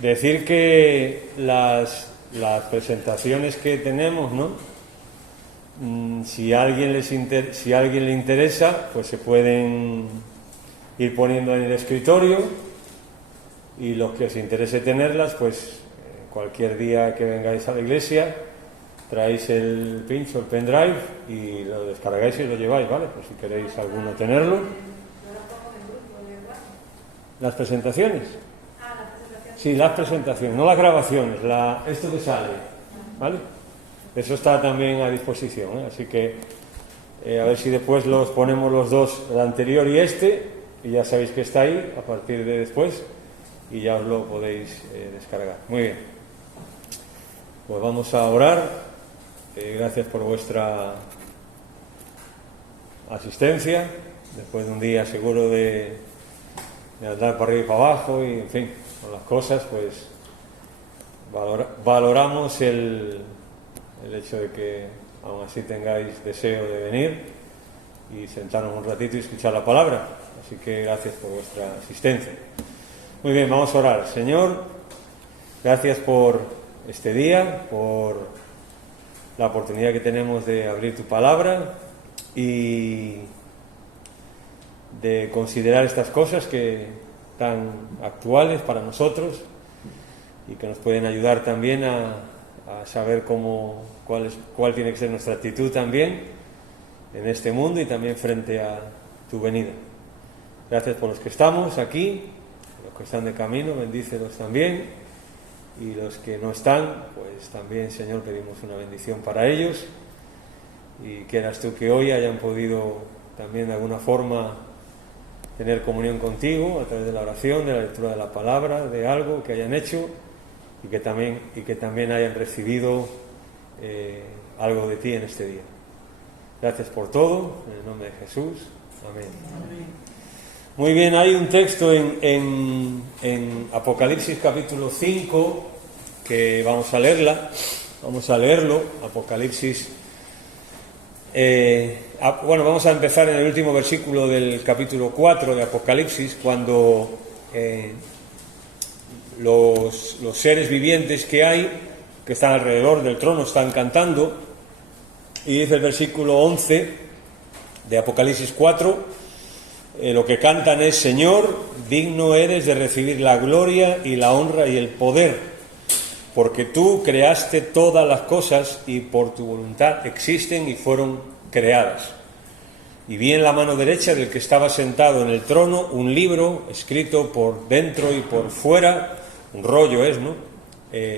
Decir que las presentaciones que tenemos, ¿no? Si a alguien le interesa, pues se pueden ir poniendo en el escritorio, y los que os interese tenerlas, pues cualquier día que vengáis a la iglesia traéis el pincho, el pendrive, y lo descargáis y lo lleváis, ¿vale? Pues si queréis alguno tenerlo. ¿Las presentaciones? Sí, las presentaciones, no las grabaciones, esto que sale, ¿vale? Eso está también a disposición, ¿eh? Así que a ver si después los ponemos los dos, el anterior y y ya sabéis que está ahí a partir de después, y ya os lo podéis descargar. Muy bien, pues vamos a orar. Gracias por vuestra asistencia, después de un día seguro de andar para arriba y para abajo, y en fin, con las cosas, pues valoramos el hecho de que aún así tengáis deseo de venir y sentarnos un ratito y escuchar la palabra. Así que gracias por vuestra asistencia. Muy bien, vamos a orar. Señor, gracias por este día, por la oportunidad que tenemos de abrir tu palabra y de considerar estas cosas que tan actuales para nosotros y que nos pueden ayudar también a saber cuál tiene que ser nuestra actitud también en este mundo y también frente a tu venida. Gracias por los que estamos aquí, los que están de camino, bendícelos también, y los que no están, pues también, Señor, pedimos una bendición para ellos, y quieras tú que hoy hayan podido también de alguna forma tener comunión contigo a través de la oración, de la lectura de la palabra, de algo que hayan hecho, y que también hayan recibido algo de ti en este día. Gracias por todo, en el nombre de Jesús. Amén. Muy bien, hay un texto en Apocalipsis capítulo 5 que vamos a leerlo. Apocalipsis. Vamos a empezar en el último versículo del capítulo 4 de Apocalipsis, cuando los seres vivientes que están alrededor del trono, están cantando, y dice el versículo 11 de Apocalipsis 4, lo que cantan es: Señor, digno eres de recibir la gloria y la honra y el poder, porque tú creaste todas las cosas y por tu voluntad existen y fueron creadas. Y vi en la mano derecha del que estaba sentado en el trono un libro escrito por dentro y por fuera, un rollo es, ¿no?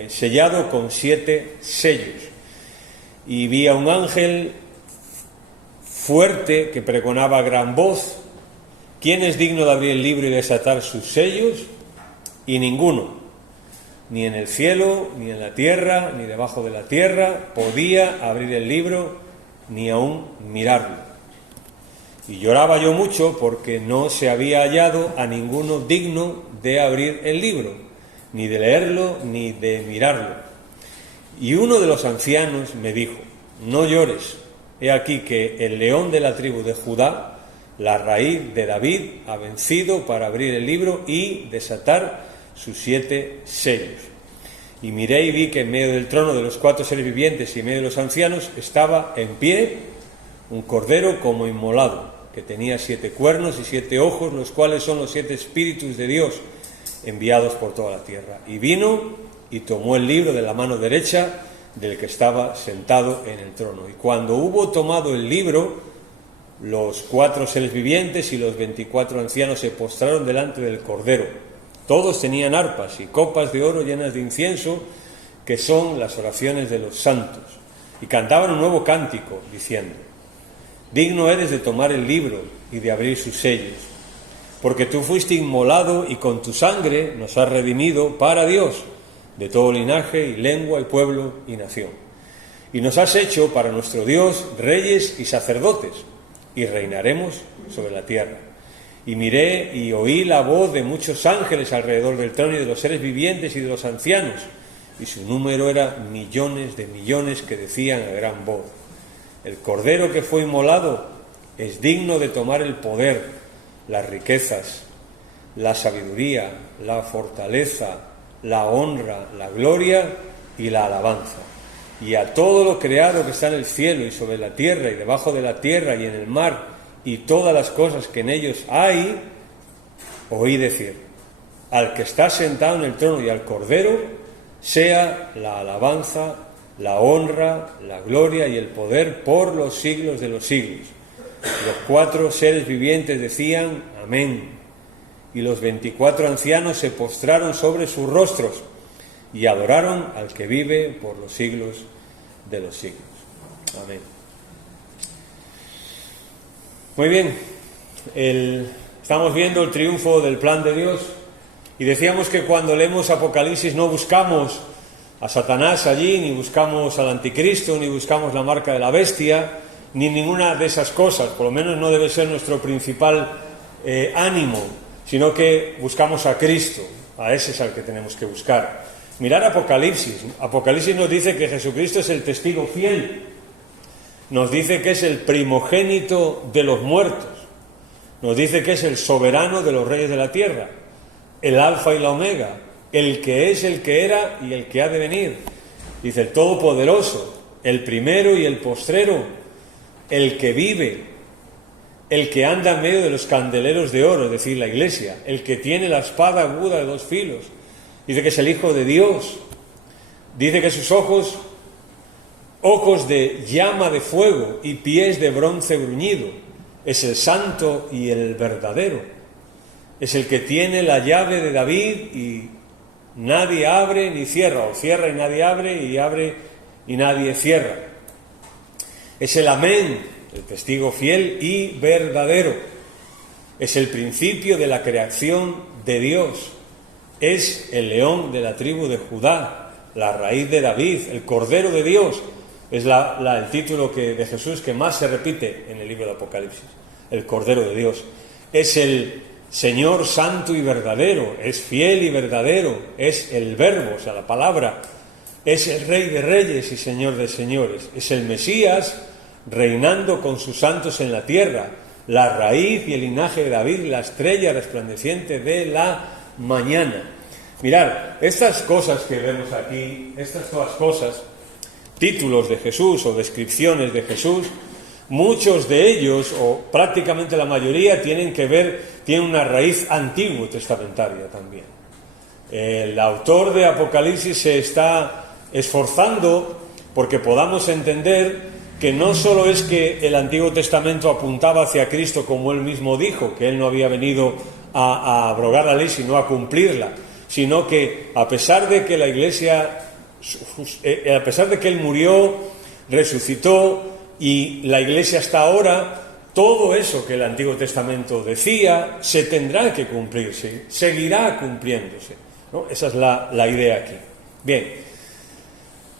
Sellado con 7 sellos. Y vi a un ángel fuerte que pregonaba a gran voz: ¿quién es digno de abrir el libro y desatar sus sellos? Y ninguno, ni en el cielo, ni en la tierra, ni debajo de la tierra, podía abrir el libro, ni aún mirarlo. Y lloraba yo mucho porque no se había hallado a ninguno digno de abrir el libro, ni de leerlo, ni de mirarlo. Y uno de los ancianos me dijo: no llores, he aquí que el león de la tribu de Judá, la raíz de David, ha vencido para abrir el libro y desatar sus 7 sellos. Y miré y vi que en medio del trono de los 4 seres vivientes y en medio de los ancianos estaba en pie un cordero como inmolado, que tenía 7 cuernos y 7 ojos, los cuales son los 7 espíritus de Dios enviados por toda la tierra. Y vino y tomó el libro de la mano derecha del que estaba sentado en el trono. Y cuando hubo tomado el libro, los 4 seres vivientes y los 24 ancianos se postraron delante del cordero. Todos tenían arpas y copas de oro llenas de incienso, que son las oraciones de los santos, y cantaban un nuevo cántico, diciendo: digno eres de tomar el libro y de abrir sus sellos, porque tú fuiste inmolado y con tu sangre nos has redimido para Dios de todo linaje y lengua y pueblo y nación. Y nos has hecho para nuestro Dios reyes y sacerdotes, y reinaremos sobre la tierra. Y miré y oí la voz de muchos ángeles alrededor del trono y de los seres vivientes y de los ancianos, y su número era millones de millones, que decían a gran voz: el cordero que fue inmolado es digno de tomar el poder, las riquezas, la sabiduría, la fortaleza, la honra, la gloria y la alabanza. Y a todo lo creado que está en el cielo y sobre la tierra y debajo de la tierra y en el mar y todas las cosas que en ellos hay, oí decir: al que está sentado en el trono y al Cordero sea la alabanza, la honra, la gloria y el poder por los siglos de los siglos. Los 4 seres vivientes decían: amén. Y los 24 ancianos se postraron sobre sus rostros y adoraron al que vive por los siglos de los siglos. Amén. Muy bien, estamos viendo el triunfo del plan de Dios y decíamos que cuando leemos Apocalipsis no buscamos a Satanás allí, ni buscamos al anticristo, ni buscamos la marca de la bestia, ni ninguna de esas cosas. Por lo menos no debe ser nuestro principal ánimo, sino que buscamos a Cristo. A ese es al que tenemos que buscar. Mirar Apocalipsis. Apocalipsis nos dice que Jesucristo es el testigo fiel. Nos dice que es el primogénito de los muertos. Nos dice que es el soberano de los reyes de la tierra, el alfa y la omega, el que es, el que era y el que ha de venir. Dice el todopoderoso, el primero y el postrero, el que vive, el que anda en medio de los candeleros de oro, es decir, la iglesia, el que tiene la espada aguda de 2 filos. Dice que es el Hijo de Dios. Dice que sus ojos de llama de fuego y pies de bronce bruñido. Es el santo y el verdadero. Es el que tiene la llave de David y nadie abre ni cierra, o cierra y nadie abre y nadie cierra. Es el amén, el testigo fiel y verdadero. Es el principio de la creación de Dios. Es el león de la tribu de Judá, la raíz de David, el Cordero de Dios. Es el título de Jesús que más se repite en el libro de Apocalipsis, el Cordero de Dios. Es el Señor santo y verdadero, es fiel y verdadero, es el Verbo, o sea, la palabra. Es el Rey de reyes y Señor de señores. Es el Mesías reinando con sus santos en la tierra, la raíz y el linaje de David, la estrella resplandeciente de la mañana. Mirad, estas cosas que vemos aquí, estas todas cosas, títulos de Jesús o descripciones de Jesús, muchos de ellos, o prácticamente la mayoría, tienen una raíz antiguo testamentaria también. El autor de Apocalipsis se está esforzando porque podamos entender que no solo es que el Antiguo Testamento apuntaba hacia Cristo, como él mismo dijo, que él no había venido a abrogar la ley, sino a cumplirla, sino que a pesar de que la Iglesia, a pesar de que él murió, resucitó y la Iglesia hasta ahora, todo eso que el Antiguo Testamento decía se tendrá que cumplirse, seguirá cumpliéndose, ¿no? Esa es la idea aquí. Bien,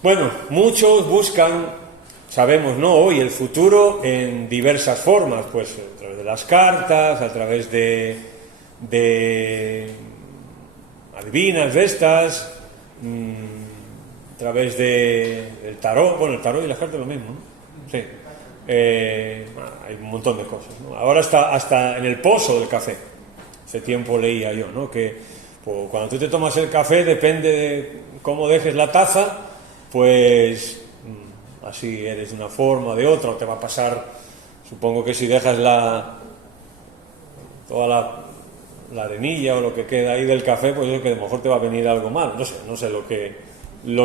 bueno, muchos buscan, sabemos, ¿no?, hoy el futuro en diversas formas, pues a través de las cartas, a través de adivinas de estas, a través del tarot. Bueno, el tarot y las cartas es lo mismo, ¿no? Sí. Hay un montón de cosas, ¿no? Ahora hasta en el pozo del café. Hace tiempo leía yo, ¿no?, que pues, cuando tú te tomas el café, depende de cómo dejes la taza, pues así eres de una forma o de otra, o te va a pasar, supongo que si dejas toda la arenilla o lo que queda ahí del café, pues es que a lo mejor te va a venir algo mal, no sé lo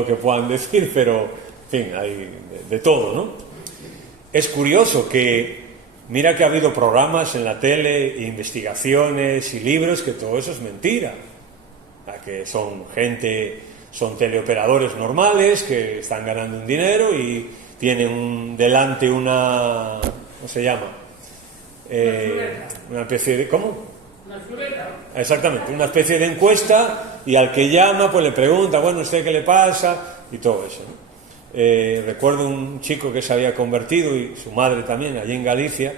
que puedan decir, pero en fin, hay de todo, ¿no? Es curioso que, mira que ha habido programas en la tele, investigaciones y libros, que todo eso es mentira, que son teleoperadores normales que están ganando un dinero y tienen delante una, ¿cómo se llama? Una especie de, ¿cómo? Una chuleta. Exactamente, una especie de encuesta, y al que llama pues le pregunta, bueno, ¿usted qué le pasa? Y todo eso, ¿no? Recuerdo un chico que se había convertido, y su madre también, allí en Galicia,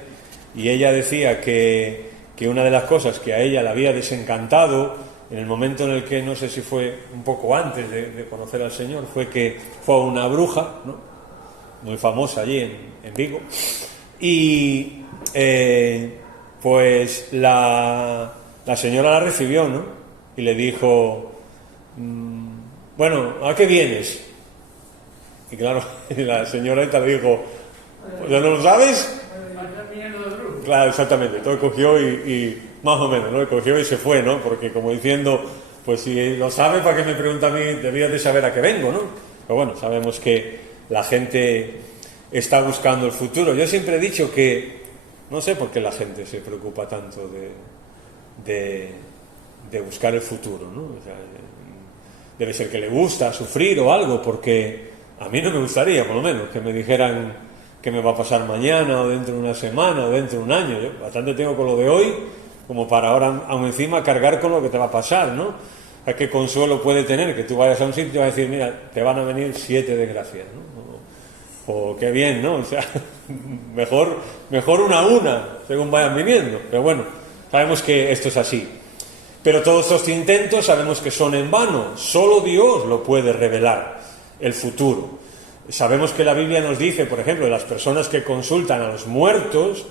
y ella decía que una de las cosas que a ella le había desencantado en el momento en el que, no sé si fue un poco antes de conocer al Señor, fue que fue una bruja, ¿no?, muy famosa allí en Vigo, y pues la la señora la recibió, ¿no? Y le dijo, bueno, ¿a qué vienes? Y claro, la señora esta le dijo, pues ya no lo sabes. Claro, exactamente. Entonces cogió y más o menos, ¿no? Cogió y se fue, ¿no? Porque como diciendo, pues si lo sabe, ¿para qué me pregunta a mí? Debías de saber a qué vengo, ¿no? Pero bueno, sabemos que la gente está buscando el futuro. Yo siempre he dicho que no sé por qué la gente se preocupa tanto de buscar el futuro, ¿no? O sea, debe ser que le gusta sufrir o algo, porque a mí no me gustaría, por lo menos, que me dijeran qué me va a pasar mañana o dentro de una semana o dentro de un año. Yo bastante tengo con lo de hoy como para ahora aún encima cargar con lo que te va a pasar, ¿no? ¿A qué consuelo puede tener que tú vayas a un sitio y vas a decir, mira, te van a venir 7 desgracias, ¿no? O qué bien, ¿no? O sea, mejor una, según vayan viniendo. Pero bueno, sabemos que esto es así. Pero todos estos intentos sabemos que son en vano. Solo Dios lo puede revelar, el futuro. Sabemos que la Biblia nos dice, por ejemplo, de las personas que consultan a los muertos,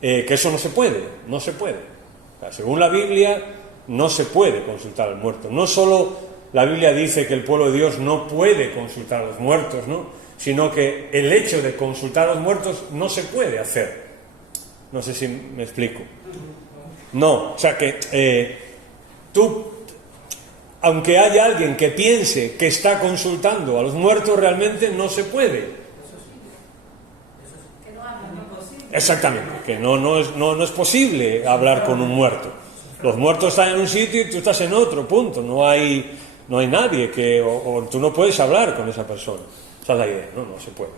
que eso no se puede. O sea, según la Biblia, no se puede consultar al muerto. No solo la Biblia dice que el pueblo de Dios no puede consultar a los muertos, ¿no? Sino que el hecho de consultar a los muertos no se puede hacer. No sé si me explico. No, o sea que tú, aunque haya alguien que piense que está consultando a los muertos, realmente no se puede. Exactamente, que no es posible hablar con un muerto. Los muertos están en un sitio y tú estás en otro, punto. No hay nadie que... O tú no puedes hablar con esa persona. Esa es la idea, no se puede.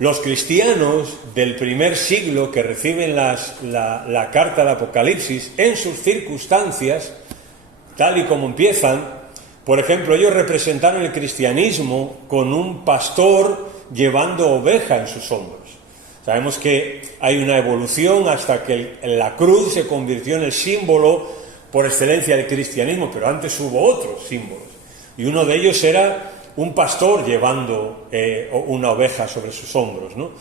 Los cristianos del primer siglo que reciben la carta del Apocalipsis, en sus circunstancias, tal y como empiezan, por ejemplo, ellos representaron el cristianismo con un pastor llevando oveja en sus hombros. Sabemos que hay una evolución hasta que la cruz se convirtió en el símbolo por excelencia del cristianismo, pero antes hubo otros símbolos. Y uno de ellos era un pastor llevando una oveja sobre sus hombros, ¿no?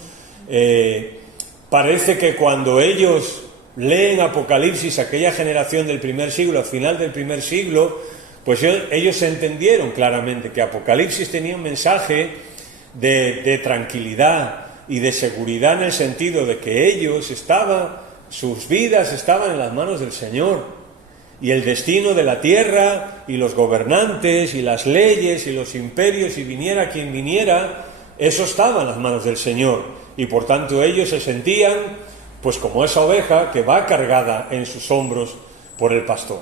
Parece que cuando ellos leen Apocalipsis, aquella generación del primer siglo, al final del primer siglo, pues ellos entendieron claramente que Apocalipsis tenía un mensaje de tranquilidad y de seguridad, en el sentido de que sus vidas estaban en las manos del Señor, y el destino de la tierra y los gobernantes y las leyes y los imperios, y viniera quien viniera, eso estaba en las manos del Señor, y por tanto ellos se sentían pues como esa oveja que va cargada en sus hombros por el pastor.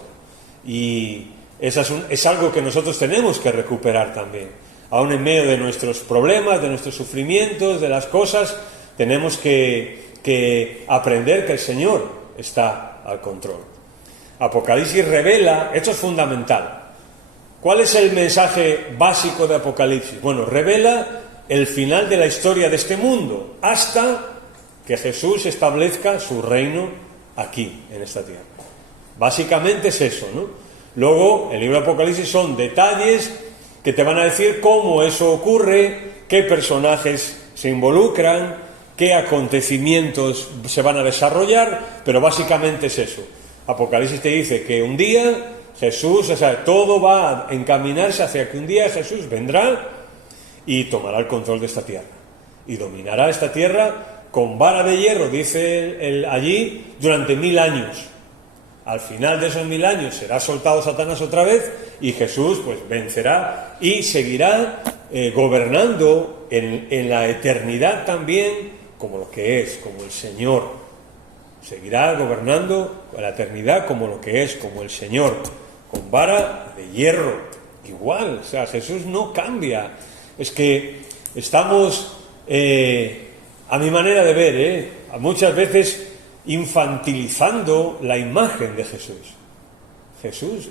Y es algo que nosotros tenemos que recuperar también. Aún en medio de nuestros problemas, de nuestros sufrimientos, de las cosas, tenemos que aprender que el Señor está al control. Apocalipsis revela, esto es fundamental. ¿Cuál es el mensaje básico de Apocalipsis? Bueno, revela el final de la historia de este mundo, hasta que Jesús establezca su reino aquí, en esta tierra. Básicamente es eso, ¿no? Luego, el libro de Apocalipsis son detalles que te van a decir cómo eso ocurre, qué personajes se involucran, qué acontecimientos se van a desarrollar, pero básicamente es eso. Apocalipsis te dice que un día Jesús, o sea, todo va a encaminarse hacia que un día Jesús vendrá y tomará el control de esta tierra. Y dominará esta tierra con vara de hierro, dice allí, durante 1000 años. Al final de esos 1000 años será soltado Satanás otra vez y Jesús pues vencerá y seguirá gobernando en la eternidad también como lo que es, como el Señor. Seguirá gobernando en la eternidad como lo que es, como el Señor, con vara de hierro. Igual, o sea, Jesús no cambia. Es que estamos, a mi manera de ver, muchas veces infantilizando la imagen de Jesús. Jesús,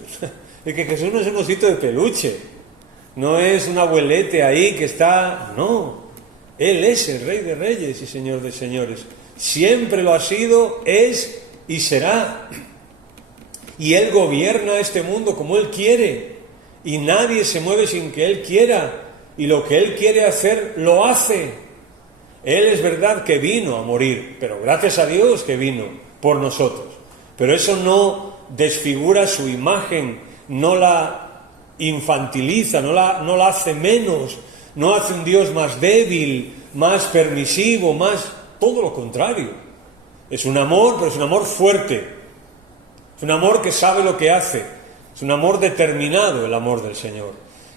es que Jesús no es un osito de peluche, no es un abuelete ahí que está, no, Él es el Rey de Reyes y Señor de Señores, siempre lo ha sido, es y será, y Él gobierna este mundo como Él quiere, y nadie se mueve sin que Él quiera, y lo que Él quiere hacer, lo hace. Él es verdad que vino a morir, pero gracias a Dios que vino por nosotros. Pero eso no desfigura su imagen, no la infantiliza, no la hace menos, no hace un Dios más débil, más permisivo, más... todo lo contrario. Es un amor, pero es un amor fuerte. Es un amor que sabe lo que hace. Es un amor determinado, el amor del Señor.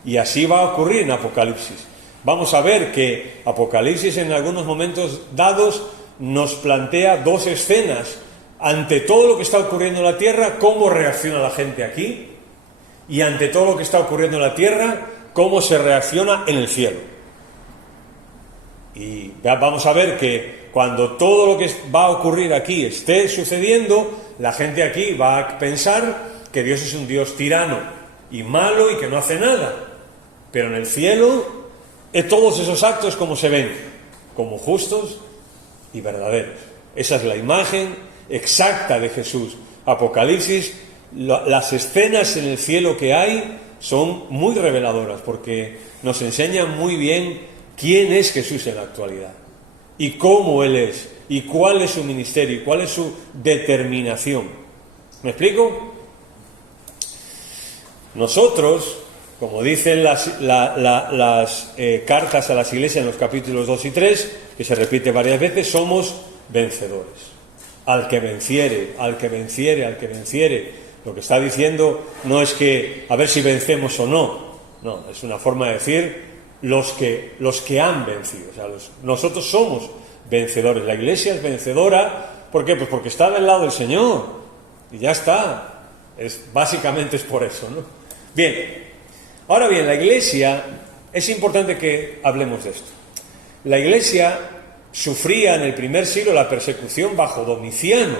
Y así va a ocurrir en Apocalipsis. Vamos a ver que Apocalipsis en algunos momentos dados nos plantea dos escenas ante todo lo que está ocurriendo en la tierra, cómo reacciona la gente aquí, y ante todo lo que está ocurriendo en la tierra, cómo se reacciona en el cielo. Y vamos a ver que cuando todo lo que va a ocurrir aquí esté sucediendo, la gente aquí va a pensar que Dios es un Dios tirano y malo y que no hace nada. Pero en el cielo, todos esos actos como se ven, como justos y verdaderos. Esa es la imagen exacta de Jesús. Apocalipsis, las escenas en el cielo que hay son muy reveladoras porque nos enseñan muy bien quién es Jesús en la actualidad y cómo Él es y cuál es su ministerio y cuál es su determinación. ¿Me explico? Nosotros, como dicen las cartas a las iglesias en los capítulos 2 y 3, que se repite varias veces, somos vencedores. Al que venciere, al que venciere, al que venciere. Lo que está diciendo no es que a ver si vencemos o no. No, es una forma de decir los que han vencido. O sea, nosotros somos vencedores. La iglesia es vencedora. ¿Por qué? Pues porque está del lado del Señor. Y ya está. Básicamente es por eso, ¿no? Bien. Ahora bien, la iglesia, es importante que hablemos de esto. La iglesia sufría en el primer siglo la persecución bajo Domiciano.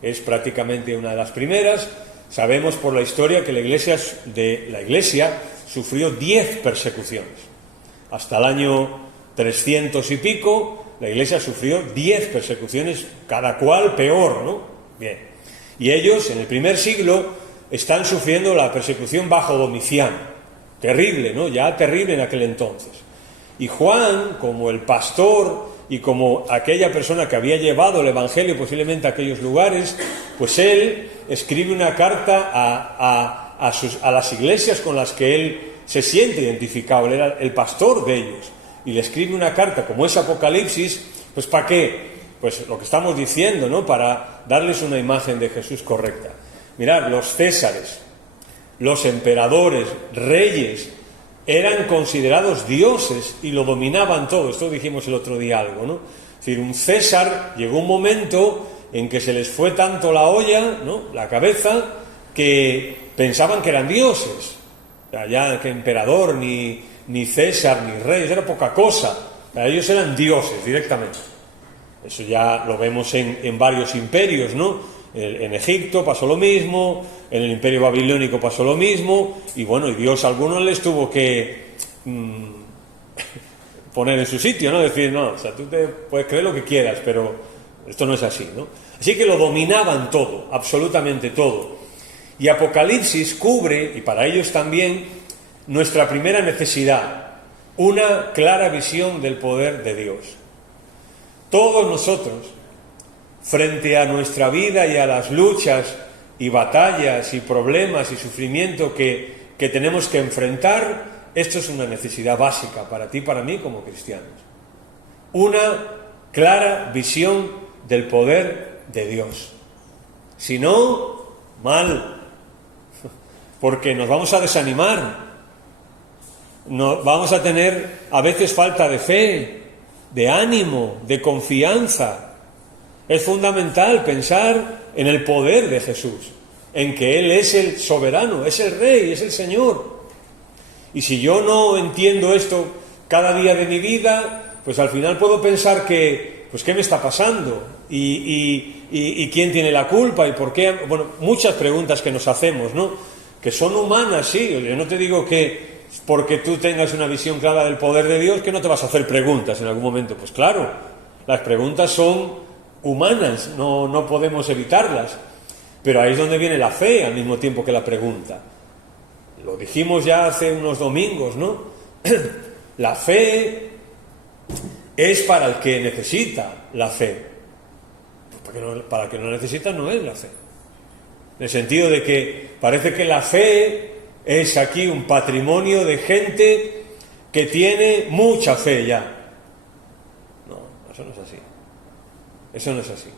Es prácticamente una de las primeras. Sabemos por la historia que la iglesia sufrió 10 persecuciones. Hasta el año 300 y pico, la iglesia sufrió 10 persecuciones, cada cual peor, ¿no? Bien. Y ellos, en el primer siglo, están sufriendo la persecución bajo Domiciano. Terrible, ¿no? Ya terrible en aquel entonces. Y Juan, como el pastor y como aquella persona que había llevado el Evangelio posiblemente a aquellos lugares, pues él escribe una carta a las iglesias con las que él se siente identificado. Él era el pastor de ellos. Y le escribe una carta, como es Apocalipsis, pues ¿para qué? Pues lo que estamos diciendo, ¿no? Para darles una imagen de Jesús correcta. Mirad, los césares, los emperadores, reyes, eran considerados dioses y lo dominaban todo. Esto dijimos el otro día algo, ¿no? Es decir, un César, llegó un momento en que se les fue tanto la olla, ¿no? La cabeza, que pensaban que eran dioses. O sea, ya que emperador, ni César, ni reyes, era poca cosa. Para ellos eran dioses directamente. Eso ya lo vemos en varios imperios, ¿no? En Egipto pasó lo mismo, en el imperio babilónico pasó lo mismo, y bueno, y Dios a algunos les tuvo que poner en su sitio, ¿no? Decir, no, o sea, tú te puedes creer lo que quieras, pero esto no es así, ¿no? Así que lo dominaban todo, absolutamente todo. Y Apocalipsis cubre, y para ellos también, nuestra primera necesidad, una clara visión del poder de Dios. Todos nosotros, frente a nuestra vida y a las luchas y batallas y problemas y sufrimiento que tenemos que enfrentar, esto es una necesidad básica para ti y para mí como cristianos. Una clara visión del poder de Dios. Si no, mal, porque nos vamos a desanimar, vamos a tener a veces falta de fe, de ánimo, de confianza. Es fundamental pensar en el poder de Jesús, en que Él es el soberano, es el Rey, es el Señor. Y si yo no entiendo esto cada día de mi vida, pues al final puedo pensar que, pues ¿qué me está pasando? ¿Y quién tiene la culpa? ¿Y por qué? Bueno, muchas preguntas que nos hacemos, ¿no? Que son humanas, sí. Yo no te digo que porque tú tengas una visión clara del poder de Dios, que no te vas a hacer preguntas en algún momento. Pues claro, las preguntas son humanas, no podemos evitarlas, pero ahí es donde viene la fe al mismo tiempo que la pregunta. Lo dijimos ya hace unos domingos, ¿no? La fe es para el que necesita la fe. Para el que no necesita no es la fe. En el sentido de que parece que la fe es aquí un patrimonio de gente que tiene mucha fe ya. No, eso no es así. Eso no es así.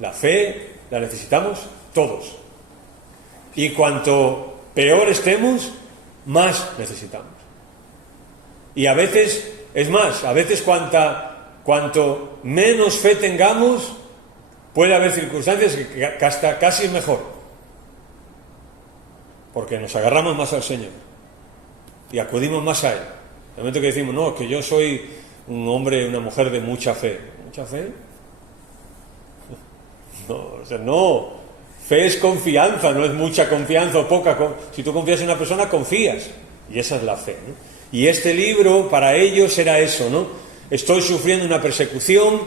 La fe la necesitamos todos. Y cuanto peor estemos, más necesitamos. Y a veces, es más, a veces cuanto menos fe tengamos, puede haber circunstancias que hasta casi es mejor. Porque nos agarramos más al Señor y acudimos más a Él. En el momento que decimos, no, que yo soy un hombre, una mujer de mucha fe. ¿Mucha fe? No, o sea, no. Fe es confianza, no es mucha confianza o poca. Si tú confías en una persona, confías. Y esa es la fe, ¿no? Y este libro, para ellos, era eso, ¿no? Estoy sufriendo una persecución.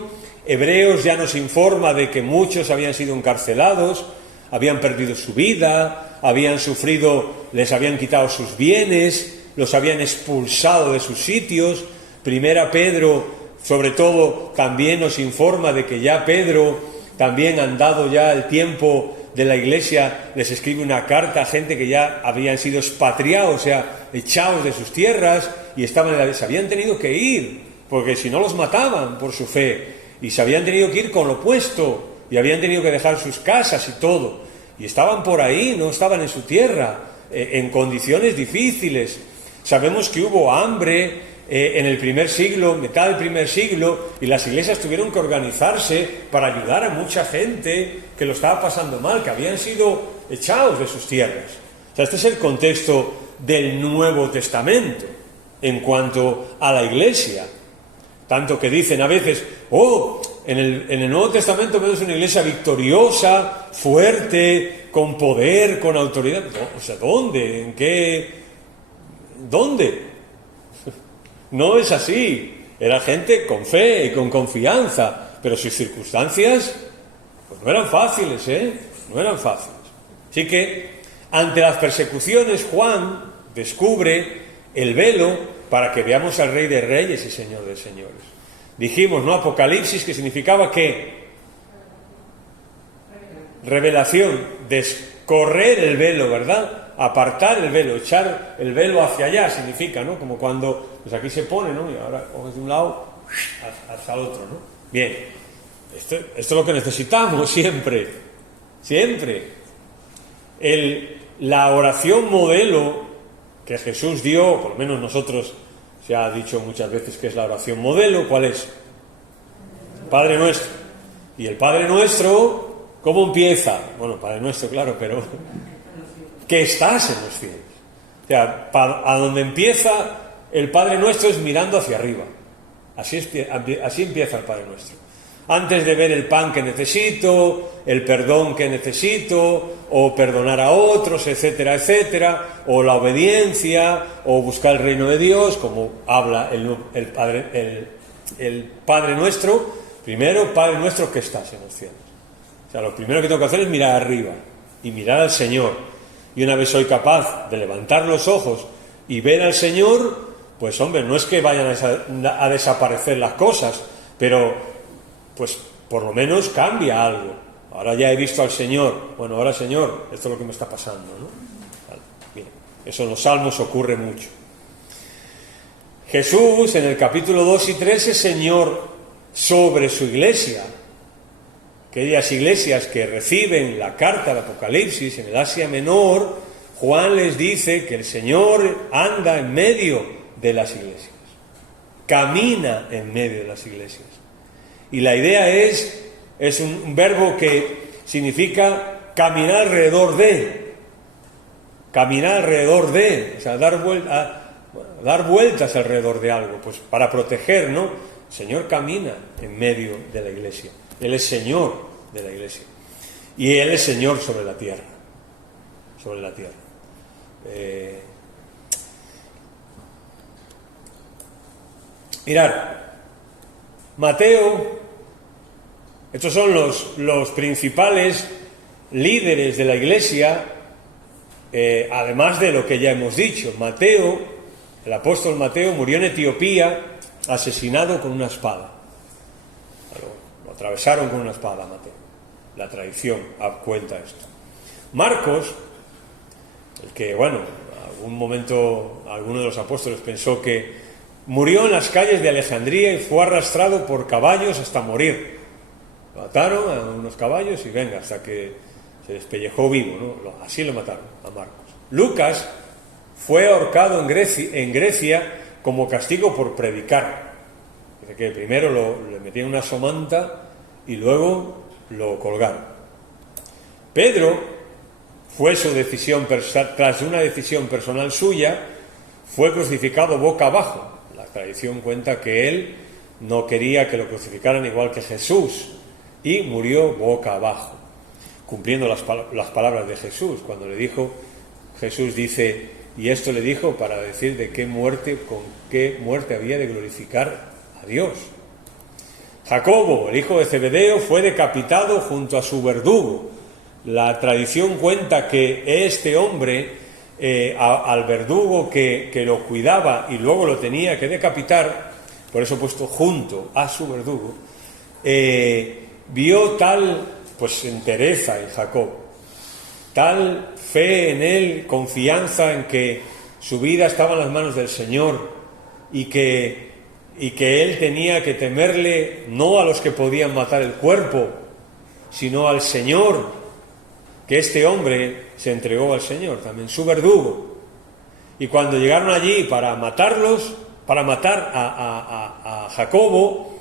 Hebreos ya nos informa de que muchos habían sido encarcelados, habían perdido su vida, habían sufrido, les habían quitado sus bienes, los habían expulsado de sus sitios. Primera Pedro, sobre todo, también nos informa de que ya Pedro, también han dado ya el tiempo de la Iglesia, les escribe una carta a gente que ya habían sido expatriados, o sea, echados de sus tierras y se habían tenido que ir, porque si no los mataban por su fe, y se habían tenido que ir con lo opuesto, y habían tenido que dejar sus casas y todo, y estaban por ahí, no estaban en su tierra, en condiciones difíciles. Sabemos que hubo hambre en el primer siglo, mitad del primer siglo, y las iglesias tuvieron que organizarse para ayudar a mucha gente que lo estaba pasando mal, que habían sido echados de sus tierras. O sea, este es el contexto del Nuevo Testamento en cuanto a la iglesia. Tanto que dicen a veces, en el Nuevo Testamento vemos una iglesia victoriosa, fuerte, con poder, con autoridad. No, o sea, ¿dónde? ¿En qué? ¿Dónde? No es así. Era gente con fe y con confianza, pero sus circunstancias pues no eran fáciles, no eran fáciles. Así que ante las persecuciones Juan descubre el velo para que veamos al Rey de Reyes y Señor de Señores. Dijimos, ¿no? Apocalipsis, que significaba ¿qué? Revelación, descorrer el velo, ¿verdad? Apartar el velo, echar el velo hacia allá significa, ¿no? Como cuando, pues aquí se pone, ¿no? Y ahora coges de un lado hasta el otro, ¿no? Bien, esto es lo que necesitamos siempre, siempre. La oración modelo que Jesús dio, por lo menos nosotros se ha dicho muchas veces que es la oración modelo, ¿cuál es? Padre Nuestro. Y el Padre Nuestro, ¿cómo empieza? Bueno, Padre Nuestro, claro, pero que estás en los cielos. O sea, a donde empieza el Padre Nuestro es mirando hacia arriba. Así empieza el Padre Nuestro. Antes de ver el pan que necesito, el perdón que necesito, o perdonar a otros, etcétera, etcétera, o la obediencia, o buscar el reino de Dios, como habla el Padre Nuestro. Primero, Padre Nuestro que estás en los cielos. O sea, lo primero que tengo que hacer es mirar arriba y mirar al Señor. Y una vez soy capaz de levantar los ojos y ver al Señor, pues hombre, no es que vayan a desaparecer las cosas, pero pues por lo menos cambia algo. Ahora ya he visto al Señor. Bueno, ahora Señor, esto es lo que me está pasando, ¿no? Vale, bien. Eso en los Salmos ocurre mucho. Jesús, en el capítulo 2 y 3, es Señor sobre su iglesia. Aquellas iglesias que reciben la carta del Apocalipsis en el Asia Menor, Juan les dice que el Señor anda en medio de las iglesias. Camina en medio de las iglesias. Y la idea es un verbo que significa caminar alrededor de. Caminar alrededor de, o sea, dar vueltas alrededor de algo, pues para proteger, ¿no? El Señor camina en medio de la iglesia. Él es Señor de la iglesia. Y Él es Señor sobre la tierra. Sobre la tierra. Mirad, Mateo, estos son los principales líderes de la iglesia, además de lo que ya hemos dicho. Mateo, el apóstol Mateo, murió en Etiopía, asesinado con una espada. Lo atravesaron con una espada, Mateo. La tradición cuenta esto. Marcos, el que, bueno, algún momento alguno de los apóstoles pensó que murió en las calles de Alejandría y fue arrastrado por caballos hasta morir. Lo mataron a unos caballos y venga, hasta que se despellejó vivo, ¿no? Así lo mataron a Marcos. Lucas fue ahorcado en Grecia como castigo por predicar. Dice que primero le metían una somanta y luego lo colgaron. Pedro fue su decisión, tras una decisión personal suya, fue crucificado boca abajo. La tradición cuenta que él no quería que lo crucificaran igual que Jesús y murió boca abajo, cumpliendo las palabras de Jesús. Cuando le dijo, Jesús dice, y esto le dijo para decir de con qué muerte había de glorificar a Dios. Jacobo, el hijo de Zebedeo, fue decapitado junto a su verdugo. La tradición cuenta que este hombre, al verdugo que lo cuidaba y luego lo tenía que decapitar, por eso puesto junto a su verdugo, vio tal entereza en Jacob, tal fe en él, confianza en que su vida estaba en las manos del Señor y que él tenía que temerle no a los que podían matar el cuerpo, sino al Señor, que este hombre se entregó al Señor, también su verdugo. Y cuando llegaron allí para matar a Jacobo,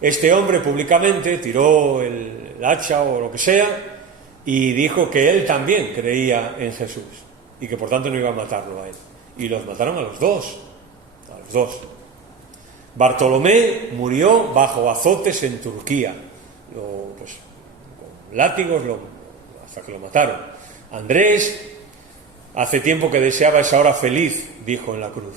este hombre públicamente tiró el hacha o lo que sea y dijo que él también creía en Jesús y que por tanto no iba a matarlo a él. Y los mataron a los dos. Bartolomé murió bajo azotes en Turquía, con látigos hasta que lo mataron. Andrés, hace tiempo que deseaba esa hora feliz, dijo en la cruz.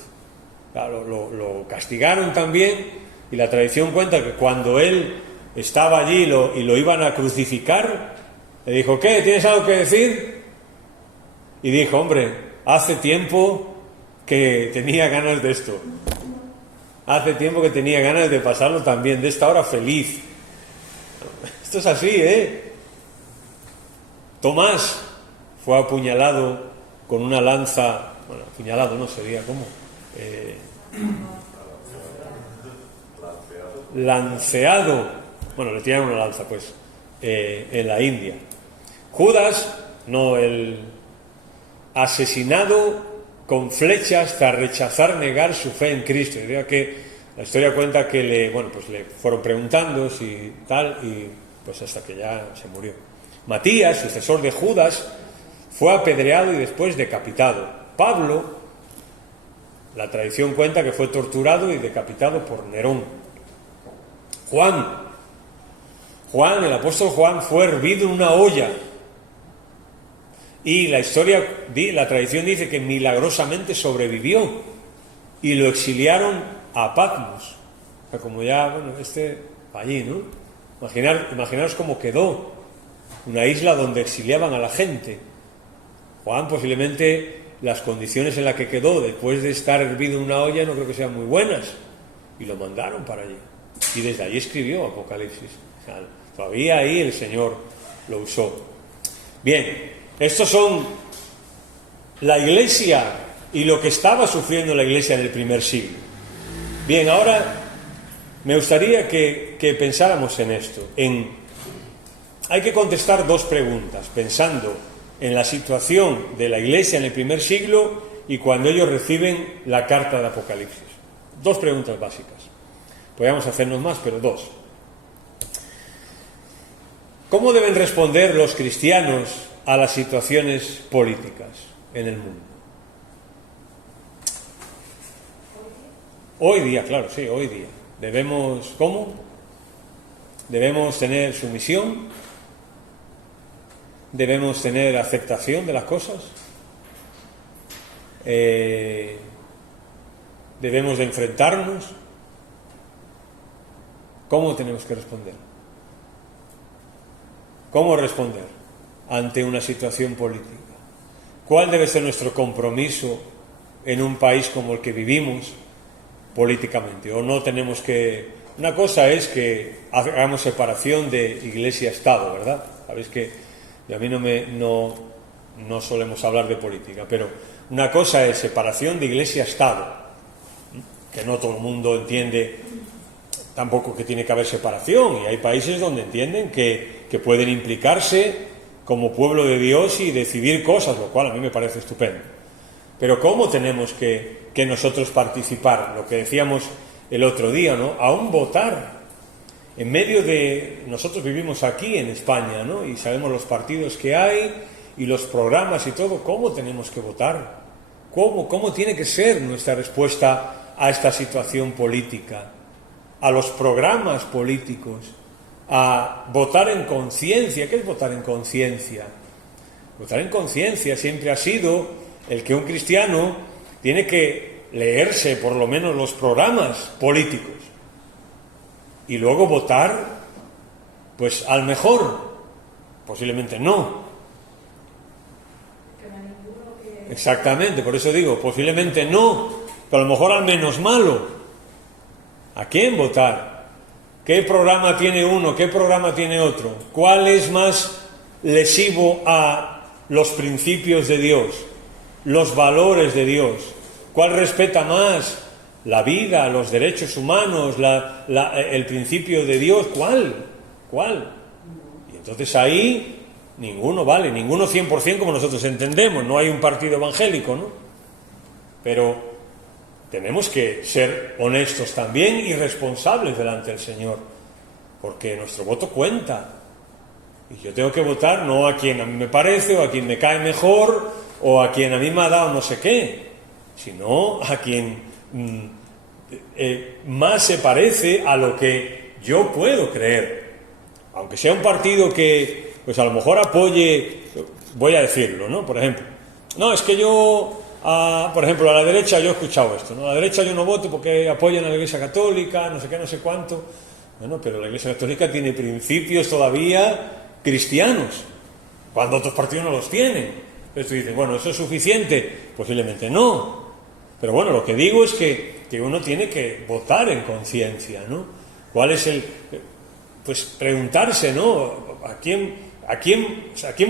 Claro, lo castigaron también, y la tradición cuenta que cuando él estaba allí y lo iban a crucificar, le dijo, ¿qué? ¿Tienes algo que decir? Y dijo, hombre, hace tiempo que tenía ganas de esto. Hace tiempo que tenía ganas de pasarlo también, de esta hora feliz. Esto es así, ¿eh? Tomás fue apuñalado con una lanza, bueno, apuñalado no sería, ¿cómo? Lanceado, bueno, le tiraron una lanza, en la India. Judas, el asesinado con flechas tras rechazar negar su fe en Cristo. Diría que la historia cuenta que le fueron preguntando si tal, y hasta que ya se murió. Matías, sucesor de Judas, fue apedreado y después decapitado. Pablo, la tradición cuenta que fue torturado y decapitado por Nerón. Juan, el apóstol Juan, fue hervido en una olla. Y la tradición dice que milagrosamente sobrevivió y lo exiliaron a Patmos. O sea, como ya, allí, ¿no? Imaginaros cómo quedó, una isla donde exiliaban a la gente. Juan, posiblemente las condiciones en las que quedó después de estar hervido en una olla no creo que sean muy buenas, y lo mandaron para allí. Y desde allí escribió Apocalipsis. O sea, todavía ahí el Señor lo usó. Bien, estos son la Iglesia y lo que estaba sufriendo la Iglesia en el primer siglo. Bien, ahora me gustaría que pensáramos en esto. Hay que contestar dos preguntas, pensando en la situación de la Iglesia en el primer siglo y cuando ellos reciben la carta de Apocalipsis. Dos preguntas básicas. Podríamos hacernos más, pero dos. ¿Cómo deben responder los cristianos a las situaciones políticas en el mundo? Hoy día, claro, sí, hoy día. ¿Cómo? Debemos tener sumisión, debemos tener aceptación de las cosas, debemos de enfrentarnos. ¿Cómo tenemos que responder? ¿Cómo responder ante una situación política? ¿Cuál debe ser nuestro compromiso en un país como el que vivimos políticamente? ¿O no tenemos que...? Una cosa es que hagamos separación de Iglesia-Estado, ¿verdad? Sabéis que a mí no no solemos hablar de política, pero una cosa es separación de Iglesia-Estado, que no todo el mundo entiende tampoco que tiene que haber separación, y hay países donde entienden que pueden implicarse como pueblo de Dios y decidir cosas, lo cual a mí me parece estupendo. Pero ¿cómo tenemos que nosotros participar? Lo que decíamos el otro día, ¿no? Aún votar. En medio de... Nosotros vivimos aquí en España, ¿no? Y sabemos los partidos que hay y los programas y todo. ¿Cómo tenemos que votar? ¿Cómo tiene que ser nuestra respuesta a esta situación política? A los programas políticos, a votar en conciencia. ¿Qué es votar en conciencia? Votar en conciencia siempre ha sido el que un cristiano tiene que leerse por lo menos los programas políticos y luego votar, pues al mejor, posiblemente no. Exactamente, por eso digo, posiblemente no, pero a lo mejor al menos malo. ¿A quién votar? ¿Qué programa tiene uno? ¿Qué programa tiene otro? ¿Cuál es más lesivo a los principios de Dios, los valores de Dios? ¿Cuál respeta más la vida, los derechos humanos, el principio de Dios? ¿Cuál? Y entonces ahí ninguno vale, ninguno 100% como nosotros entendemos. No hay un partido evangélico, ¿no? Pero tenemos que ser honestos también y responsables delante del Señor, porque nuestro voto cuenta. Y yo tengo que votar no a quien a mí me parece o a quien me cae mejor o a quien a mí me ha dado no sé qué, sino a quien más se parece a lo que yo puedo creer. Aunque sea un partido que pues a lo mejor apoye, voy a decirlo, ¿no? Por ejemplo, no, es que yo, por ejemplo, a la derecha yo he escuchado esto, ¿no? A la derecha yo no voto porque apoyan a la Iglesia Católica, no sé qué, no sé cuánto. Bueno, pero la Iglesia Católica tiene principios todavía cristianos, cuando otros partidos no los tienen. Entonces tú dices, bueno, ¿eso es suficiente? Posiblemente no. Pero bueno, lo que digo es que uno tiene que votar en conciencia, ¿no? ¿Cuál es pues preguntarse, ¿no? ¿A quién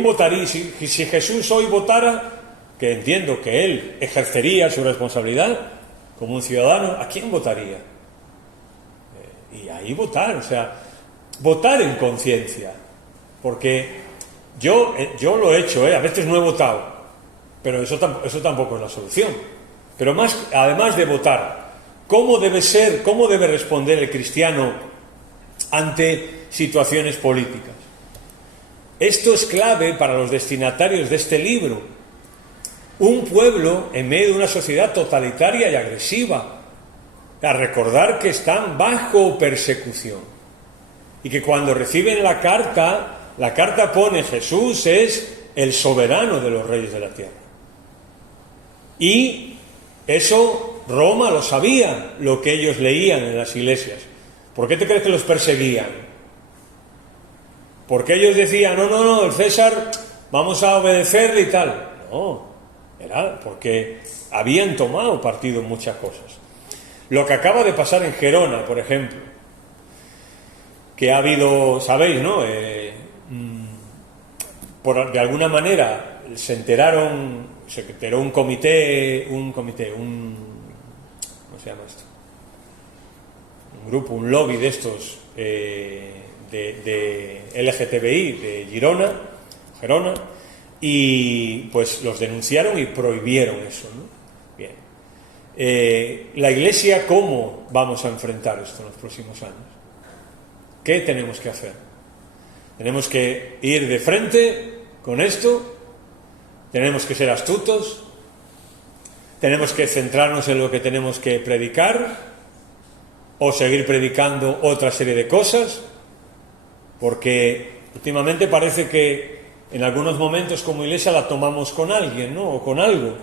votaría? Si Jesús hoy votara, que entiendo que él ejercería su responsabilidad como un ciudadano, ¿a quién votaría? Y ahí votar, o sea, votar en conciencia. Porque yo lo he hecho, a veces no he votado, pero eso tampoco es la solución. Pero además de votar, ¿cómo debe responder el cristiano ante situaciones políticas? Esto es clave para los destinatarios de este libro. Un pueblo en medio de una sociedad totalitaria y agresiva, a recordar que están bajo persecución y que cuando reciben la carta pone Jesús es el soberano de los reyes de la tierra. Y eso Roma lo sabía, lo que ellos leían en las iglesias. ¿Por qué te crees que los perseguían? Porque ellos decían, no, el César, vamos a obedecerle y tal. No, era porque habían tomado partido en muchas cosas. Lo que acaba de pasar en Gerona, por ejemplo, que ha habido, sabéis, ¿no? De alguna manera se enteró un comité, ¿cómo se llama esto? Un grupo, un lobby de estos de LGTBI de Gerona, y pues los denunciaron y prohibieron eso, ¿no? Bien. La Iglesia, ¿cómo vamos a enfrentar esto en los próximos años? ¿Qué tenemos que hacer? Tenemos que ir de frente con esto, tenemos que ser astutos, tenemos que centrarnos en lo que tenemos que predicar o seguir predicando otra serie de cosas, porque últimamente parece que en algunos momentos como Iglesia la tomamos con alguien, ¿no? O con algo,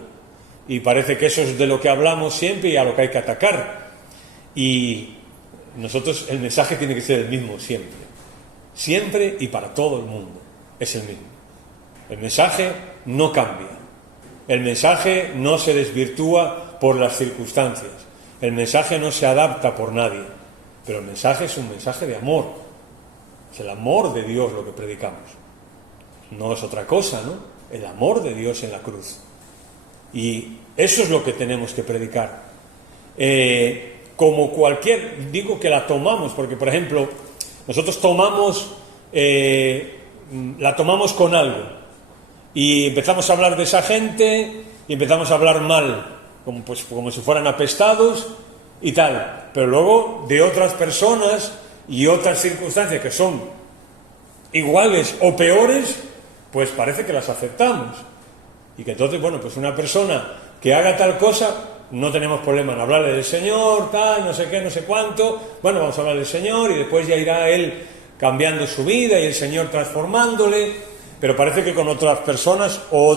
y parece que eso es de lo que hablamos siempre y a lo que hay que atacar. Y nosotros, el mensaje tiene que ser el mismo siempre y para todo el mundo es el mismo. El mensaje no cambia, el mensaje no se desvirtúa por las circunstancias, el mensaje no se adapta por nadie, pero el mensaje es un mensaje de amor. Es el amor de Dios lo que predicamos, no es otra cosa, ¿no? el amor de Dios en la cruz. Y eso es lo que tenemos que predicar. Como cualquier, digo que la tomamos, porque por ejemplo, nosotros la tomamos con algo, y empezamos a hablar de esa gente, y empezamos a hablar mal, como si fueran apestados y tal, pero luego de otras personas y otras circunstancias que son iguales o peores, pues parece que las aceptamos. Y que entonces, bueno, pues una persona que haga tal cosa, no tenemos problema en hablarle del Señor, tal, no sé qué, no sé cuánto, bueno, vamos a hablar del Señor y después ya irá él cambiando su vida y el Señor transformándole, pero parece que con otras personas o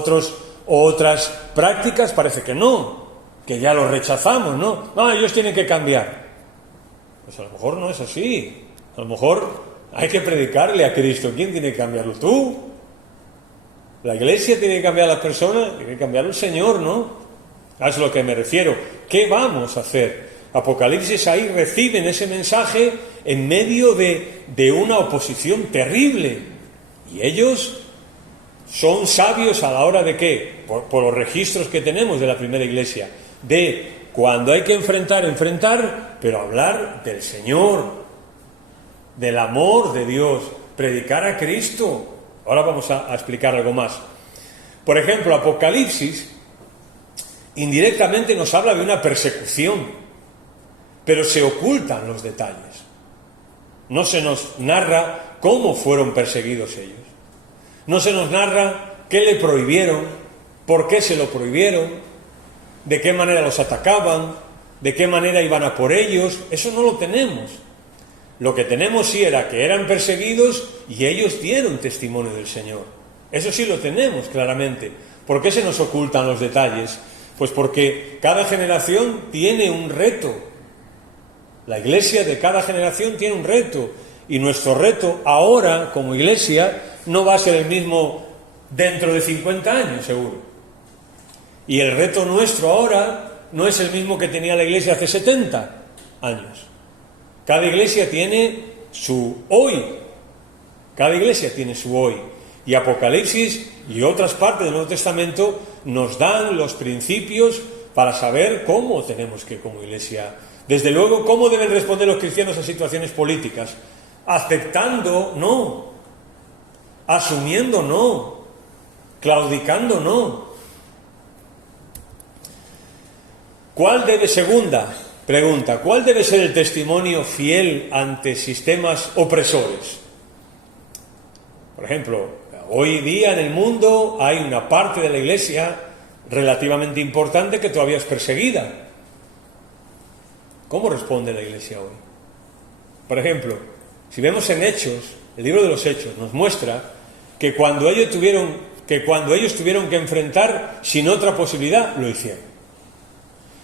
otras prácticas parece que no, que ya los rechazamos, ¿no? No, ellos tienen que cambiar. Pues a lo mejor no es así, a lo mejor hay que predicarle a Cristo. ¿Quién tiene que cambiarlo? ¿Tú? La Iglesia tiene que cambiar a las personas, tiene que cambiarlo el Señor, ¿no? A eso es lo que me refiero. ¿Qué vamos a hacer? Apocalipsis ahí reciben ese mensaje en medio de una oposición terrible. Y ellos son sabios a la hora de ¿qué? Por los registros que tenemos de la primera Iglesia. De cuando hay que enfrentar, pero hablar del Señor, del amor de Dios, predicar a Cristo. Ahora vamos a explicar algo más. Por ejemplo, Apocalipsis indirectamente nos habla de una persecución, pero se ocultan los detalles. No se nos narra cómo fueron perseguidos ellos. No se nos narra qué le prohibieron, por qué se lo prohibieron, de qué manera los atacaban, de qué manera iban a por ellos. Eso no lo tenemos. Lo que tenemos sí era que eran perseguidos y ellos dieron testimonio del Señor. Eso sí lo tenemos claramente. ¿Por qué se nos ocultan los detalles? Pues porque cada generación tiene un reto. La Iglesia de cada generación tiene un reto. Y nuestro reto ahora, como Iglesia, no va a ser el mismo dentro de 50 años, seguro. Y el reto nuestro ahora no es el mismo que tenía la Iglesia hace 70 años. Cada iglesia tiene su hoy. Cada iglesia tiene su hoy. Y Apocalipsis y otras partes del Nuevo Testamento nos dan los principios para saber cómo tenemos que, como iglesia, desde luego, cómo deben responder los cristianos a situaciones políticas. Aceptando, no. Asumiendo, no. Claudicando, no. Segunda pregunta, ¿cuál debe ser el testimonio fiel ante sistemas opresores? Por ejemplo, hoy día en el mundo hay una parte de la Iglesia relativamente importante que todavía es perseguida. ¿Cómo responde la Iglesia hoy? Por ejemplo, si vemos en Hechos, el libro de los Hechos nos muestra que cuando ellos tuvieron que enfrentar sin otra posibilidad, lo hicieron.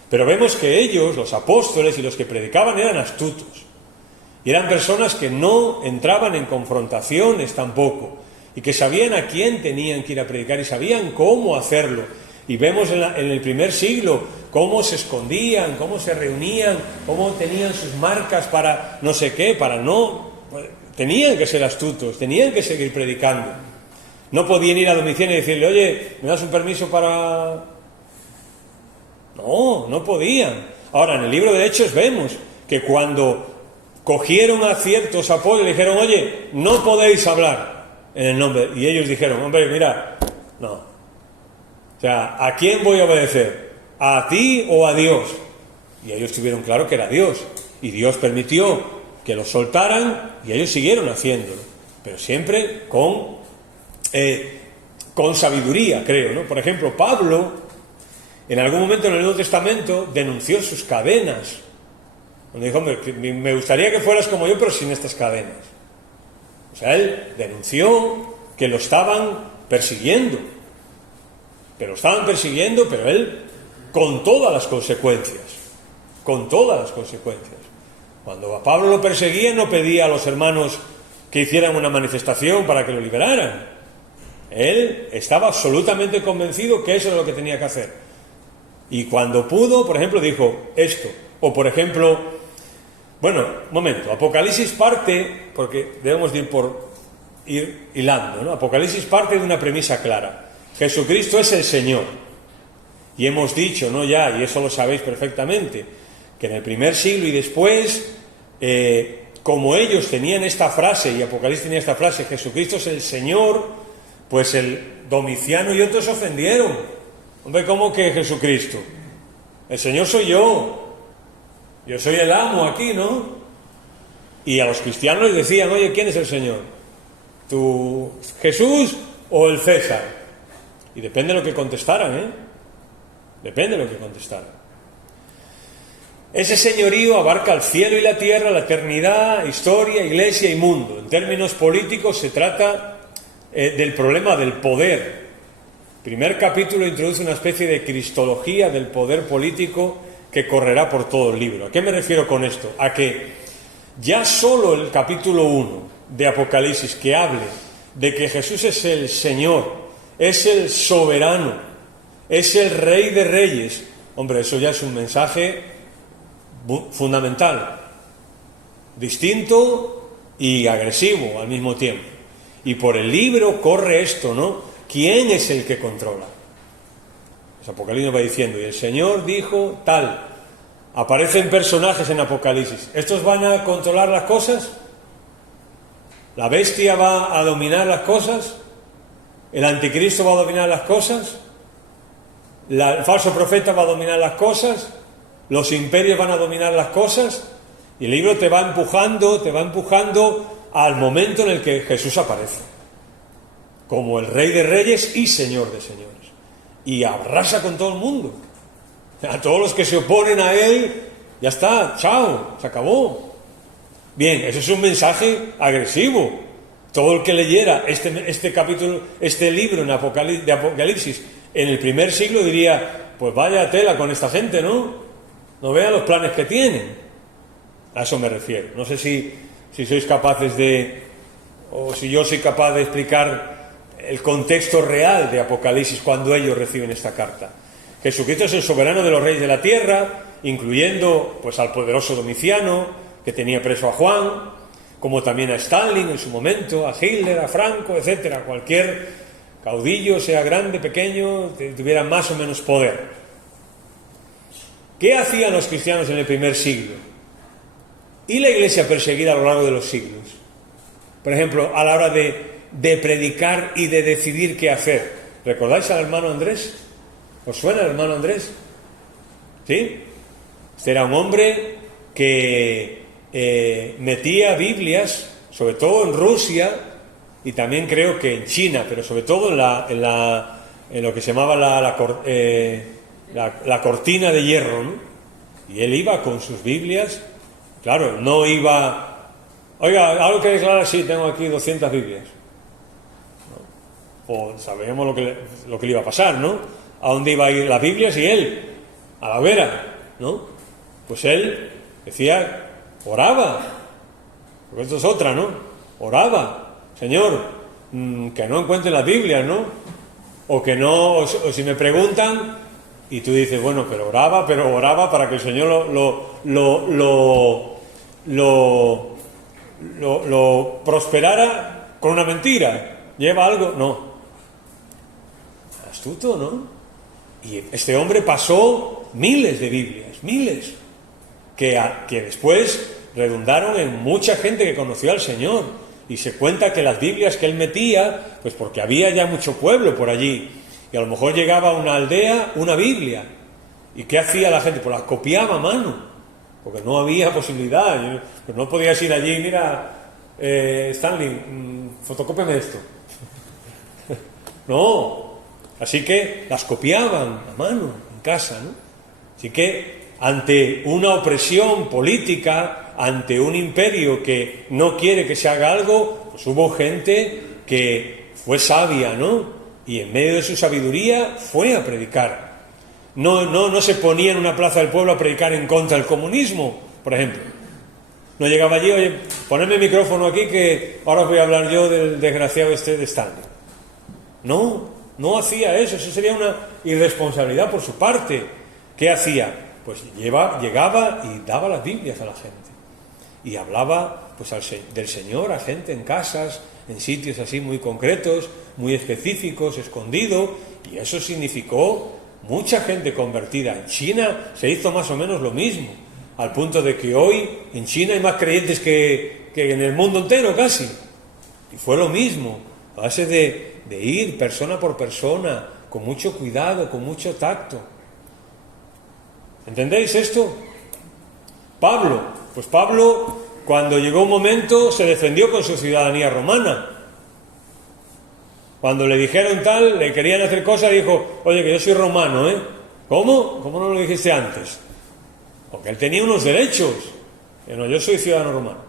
Pero vemos que ellos, los apóstoles y los que predicaban, eran astutos. Y eran personas que no entraban en confrontaciones tampoco. Y que sabían a quién tenían que ir a predicar y sabían cómo hacerlo. Y vemos en el primer siglo cómo se escondían, cómo se reunían, cómo tenían sus marcas para no sé qué, para no... Tenían que ser astutos, tenían que seguir predicando. No podían ir a Domiciano y decirle, oye, ¿me das un permiso para...? No podían. Ahora, en el libro de Hechos vemos que cuando cogieron a ciertos apóstoles, le dijeron, oye, no podéis hablar en el nombre. Y ellos dijeron, hombre, mira, no. O sea, ¿a quién voy a obedecer? ¿A ti o a Dios? Y ellos tuvieron claro que era Dios. Y Dios permitió que los soltaran y ellos siguieron haciéndolo. Pero siempre con sabiduría, creo, ¿no? Por ejemplo, Pablo, en algún momento en el Nuevo Testamento, denunció sus cadenas. Donde dijo, hombre, me gustaría que fueras como yo, pero sin estas cadenas. O sea, él denunció que lo estaban persiguiendo. Pero él con todas las consecuencias. Con todas las consecuencias. Cuando a Pablo lo perseguían, no pedía a los hermanos que hicieran una manifestación para que lo liberaran. Él estaba absolutamente convencido que eso era lo que tenía que hacer. Y cuando pudo, por ejemplo, dijo esto. O, por ejemplo, bueno, un momento, Apocalipsis parte, porque debemos de ir hilando, ¿no? Apocalipsis parte de una premisa clara. Jesucristo es el Señor. Y hemos dicho, ¿no? Ya, y eso lo sabéis perfectamente, que en el primer siglo y después, como ellos tenían esta frase, y Apocalipsis tenía esta frase, Jesucristo es el Señor, pues el Domiciano y otros se ofendieron. Hombre, ¿cómo que Jesucristo? El Señor soy yo. Yo soy el amo aquí, ¿no? Y a los cristianos les decían, oye, ¿quién es el Señor? ¿Tú, Jesús o el César? Y depende de lo que contestaran, ¿eh? Depende de lo que contestaran. Ese señorío abarca el cielo y la tierra, la eternidad, historia, iglesia y mundo. En términos políticos se trata del problema del poder. El primer capítulo introduce una especie de cristología del poder político que correrá por todo el libro. ¿A qué me refiero con esto? A que ya solo el capítulo 1 de Apocalipsis, que hable de que Jesús es el Señor, es el soberano, es el Rey de Reyes, hombre, eso ya es un mensaje fundamental, distinto y agresivo al mismo tiempo. Y por el libro corre esto, ¿no? ¿Quién es el que controla? Pues Apocalipsis va diciendo, y el Señor dijo tal. Aparecen personajes en Apocalipsis. ¿Estos van a controlar las cosas? ¿La bestia va a dominar las cosas? ¿El anticristo va a dominar las cosas? ¿El falso profeta va a dominar las cosas? ¿Los imperios van a dominar las cosas? Y el libro te va empujando al momento en el que Jesús aparece, como el Rey de Reyes y Señor de Señores. Y arrasa con todo el mundo. A todos los que se oponen a él, ya está, chao, se acabó. Bien, eso es un mensaje agresivo. Todo el que leyera este capítulo, este libro de Apocalipsis en el primer siglo diría, pues vaya tela con esta gente, ¿no? No vean los planes que tienen. A eso me refiero. No sé si sois capaces o si yo soy capaz de explicar el contexto real de Apocalipsis cuando ellos reciben esta carta. Jesucristo es el soberano de los reyes de la tierra, incluyendo pues al poderoso Domiciano, que tenía preso a Juan, como también a Stalin en su momento, a Hitler, a Franco, etcétera. Cualquier caudillo, sea grande, pequeño, tuviera más o menos poder. ¿Qué hacían los cristianos en el primer siglo? Y la iglesia perseguida a lo largo de los siglos. Por ejemplo, a la hora de predicar y de decidir qué hacer. ¿Recordáis al hermano Andrés? ¿Os suena el hermano Andrés? ¿Sí? Este era un hombre que metía Biblias, sobre todo en Rusia, y también creo que en China, pero sobre todo en lo que se llamaba la cortina de hierro, ¿no? Y él iba con sus Biblias, claro, no iba, oiga, algo que declarar, sí, tengo aquí 200 Biblias. ¿No? Pues sabíamos lo que le iba a pasar, ¿no? ¿A dónde iba a ir las Biblias? Y él, a la hoguera, ¿no? Pues él decía, oraba, porque esto es otra, ¿no? Oraba, Señor, que no encuentren las Biblias, ¿no? O que no, o si me preguntan, y tú dices, bueno, pero oraba para que el Señor lo prosperara con una mentira. ¿Lleva algo? No. Astuto, ¿no? Y este hombre pasó miles de Biblias, miles, que después redundaron en mucha gente que conoció al Señor. Y se cuenta que las Biblias que él metía, pues porque había ya mucho pueblo por allí, y a lo mejor llegaba a una aldea una Biblia. ¿Y qué hacía la gente? Pues las copiaba a mano, porque no había posibilidad. Pues no podías ir allí, mira, Stanley, fotocópiame esto. No. Así que las copiaban a mano, en casa, ¿no? Así que ante una opresión política, ante un imperio que no quiere que se haga algo, pues hubo gente que fue sabia, ¿no? Y en medio de su sabiduría fue a predicar. No se ponía en una plaza del pueblo a predicar en contra del comunismo, por ejemplo. No llegaba allí, oye, ponedme el micrófono aquí que ahora os voy a hablar yo del desgraciado este de Stanley. No hacía eso sería una irresponsabilidad por su parte. ¿Qué hacía? Pues llegaba y daba las Biblias a la gente. Y hablaba pues del Señor a gente en casas, en sitios así muy concretos, muy específicos, escondido, y eso significó mucha gente convertida. En China se hizo más o menos lo mismo, al punto de que hoy en China hay más creyentes que en el mundo entero casi. Y fue lo mismo, a base de ir persona por persona, con mucho cuidado, con mucho tacto. ¿Entendéis esto? Pablo, cuando llegó un momento, se defendió con su ciudadanía romana. Cuando le dijeron tal, le querían hacer cosas, dijo, oye, que yo soy romano, ¿eh? ¿Cómo? ¿Cómo no lo dijiste antes? Porque él tenía unos derechos. No, yo soy ciudadano romano.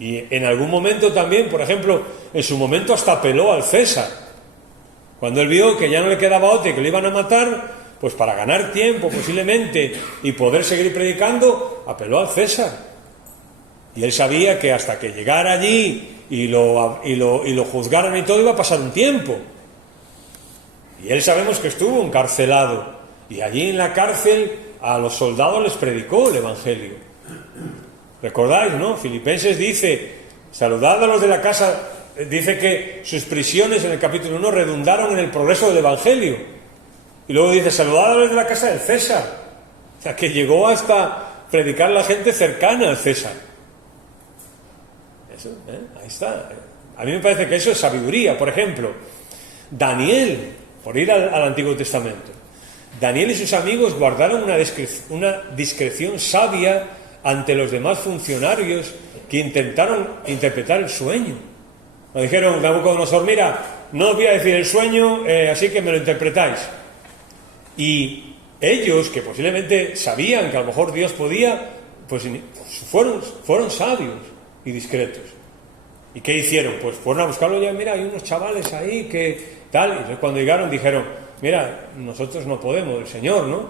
Y en algún momento también, por ejemplo, en su momento hasta apeló al César. Cuando él vio que ya no le quedaba otra y que le iban a matar, pues para ganar tiempo posiblemente y poder seguir predicando, apeló al César. Y él sabía que hasta que llegara allí y lo juzgaran y todo, iba a pasar un tiempo. Y él sabemos que estuvo encarcelado. Y allí en la cárcel a los soldados les predicó el Evangelio. ¿Recordáis, no? Filipenses dice, saludad a los de la casa, dice que sus prisiones en el capítulo 1 redundaron en el progreso del Evangelio. Y luego dice, saludad a los de la casa del César. O sea, que llegó hasta predicar a la gente cercana al César. Eso, ahí está. A mí me parece que eso es sabiduría. Por ejemplo, Daniel, por ir al Antiguo Testamento, Daniel y sus amigos guardaron una discreción sabia ante los demás funcionarios que intentaron interpretar el sueño. Nos dijeron, Nabucodonosor, mira, no os voy a decir el sueño, así que me lo interpretáis. Y ellos, que posiblemente sabían que a lo mejor Dios podía, pues fueron sabios y discretos. ¿Y qué hicieron? Pues fueron a buscarlo, ya mira, hay unos chavales ahí que tal, y entonces cuando llegaron dijeron, mira, nosotros no podemos, el Señor, ¿no?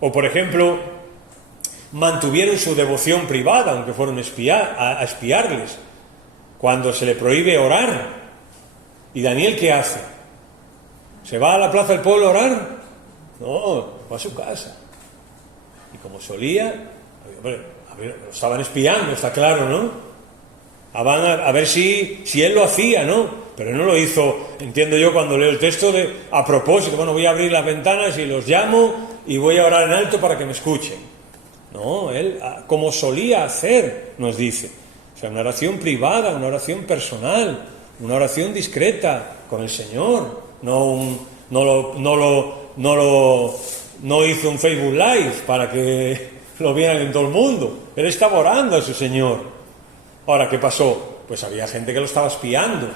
O por ejemplo, mantuvieron su devoción privada, aunque fueron a espiarles, cuando se le prohíbe orar. ¿Y Daniel qué hace? ¿Se va a la plaza del pueblo a orar? No, va a su casa. Y como solía, lo estaban espiando, está claro, ¿no? A ver si él lo hacía, ¿no? Pero él no lo hizo, entiendo yo cuando leo el texto, a propósito, bueno, voy a abrir las ventanas y los llamo y voy a orar en alto para que me escuchen. No, él, como solía hacer, nos dice. O sea, una oración privada, una oración personal, una oración discreta con el Señor. No hizo un Facebook Live para que lo vieran en todo el mundo. Él estaba orando a su Señor. Ahora, ¿qué pasó? Pues había gente que lo estaba espiando.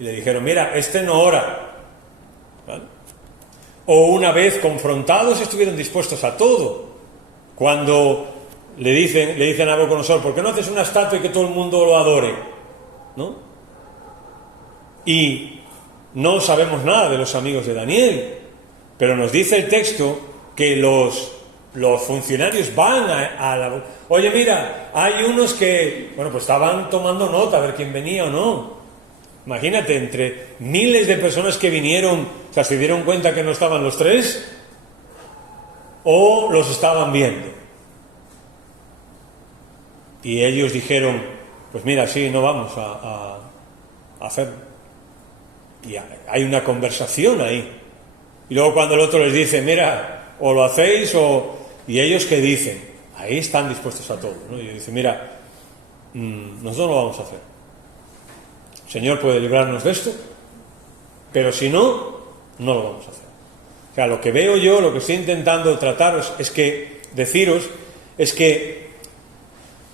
Y le dijeron, mira, este no ora. ¿Vale? O una vez confrontados estuvieron dispuestos a todo. Cuando le dicen a Nabucodonosor, ¿por qué no haces una estatua y que todo el mundo lo adore? ¿No? Y no sabemos nada de los amigos de Daniel, pero nos dice el texto que los funcionarios van a la... Oye, mira, hay unos que, bueno, pues estaban tomando nota a ver quién venía o no. Imagínate, entre miles de personas que vinieron, o sea, se dieron cuenta que no estaban los tres, o los estaban viendo. Y ellos dijeron, pues mira, sí, no vamos a hacerlo. Y hay una conversación ahí. Y luego cuando el otro les dice, mira, o lo hacéis y ellos ¿qué dicen? Ahí están dispuestos a todo, ¿no? Y dicen, mira, nosotros no lo vamos a hacer. El Señor puede librarnos de esto, pero si no, no lo vamos a hacer. O sea, lo que veo yo, lo que estoy intentando trataros deciros es que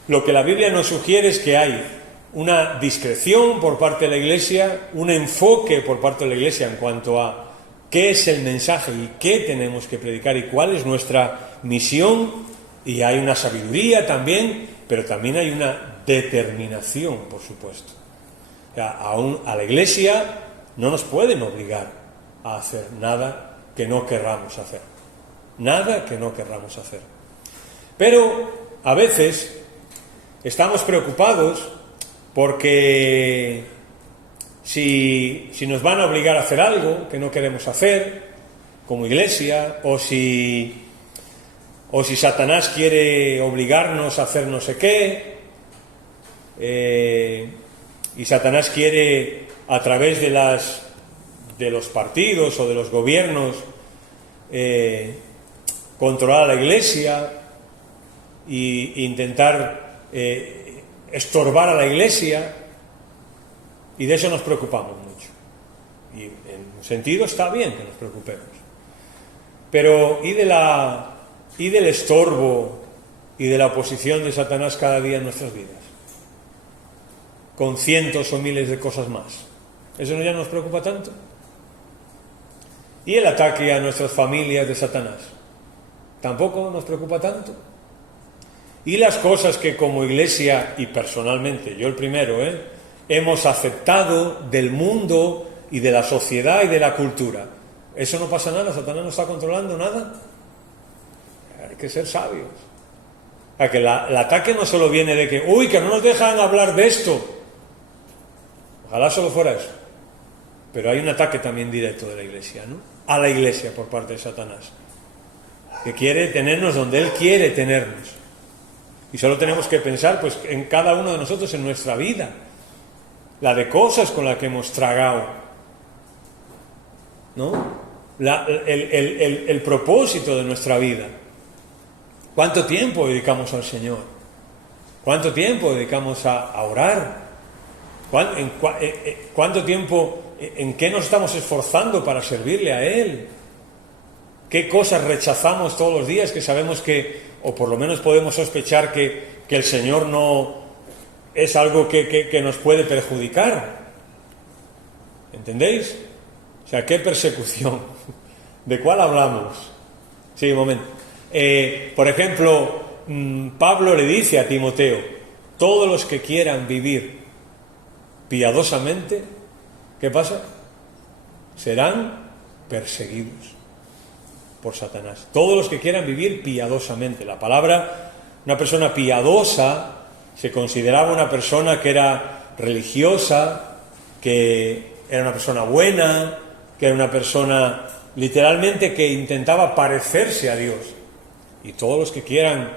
lo que la Biblia nos sugiere es que hay una discreción por parte de la Iglesia, un enfoque por parte de la Iglesia en cuanto a qué es el mensaje y qué tenemos que predicar y cuál es nuestra misión, y hay una sabiduría también, pero también hay una determinación, por supuesto. O sea, a la Iglesia no nos pueden obligar a hacer nada que no querramos hacer. Nada que no querramos hacer. Pero a veces estamos preocupados porque si nos van a obligar a hacer algo que no queremos hacer como Iglesia, o si Satanás quiere obligarnos a hacer no sé qué, y Satanás quiere a través de los partidos o de los gobiernos controlar a la Iglesia e intentar estorbar a la Iglesia, y de eso nos preocupamos mucho. Y en un sentido está bien que nos preocupemos. Pero ¿y del estorbo y de la oposición de Satanás cada día en nuestras vidas? Con cientos o miles de cosas más. ¿Eso ya no nos preocupa tanto? ¿Y el ataque a nuestras familias de Satanás? ¿Tampoco nos preocupa tanto? ¿Y las cosas que como Iglesia, y personalmente, yo el primero, hemos aceptado del mundo y de la sociedad y de la cultura? ¿Eso no pasa nada? ¿Satanás no está controlando nada? Hay que ser sabios. A que el ataque no solo viene de que, uy, que no nos dejan hablar de esto. Ojalá solo fuera eso. Pero hay un ataque también directo de la Iglesia, ¿no? A la Iglesia por parte de Satanás, que quiere tenernos donde él quiere tenernos. Y solo tenemos que pensar, pues, en cada uno de nosotros, en nuestra vida, la de cosas con las que hemos tragado, ¿no? El propósito de nuestra vida. ¿Cuánto tiempo dedicamos al Señor? ¿Cuánto tiempo dedicamos a orar? ¿Cuánto tiempo, en qué nos estamos esforzando para servirle a Él? ¿Qué cosas rechazamos todos los días que sabemos que, o por lo menos podemos sospechar que el Señor no es algo que nos puede perjudicar? ¿Entendéis? O sea, ¿qué persecución? ¿De cuál hablamos? Sí, un momento. Por ejemplo, Pablo le dice a Timoteo, todos los que quieran vivir piadosamente, ¿qué pasa? Serán perseguidos por Satanás. Todos los que quieran vivir piadosamente. La palabra, una persona piadosa, se consideraba una persona que era religiosa, que era una persona buena, que era una persona literalmente que intentaba parecerse a Dios. Y todos los que quieran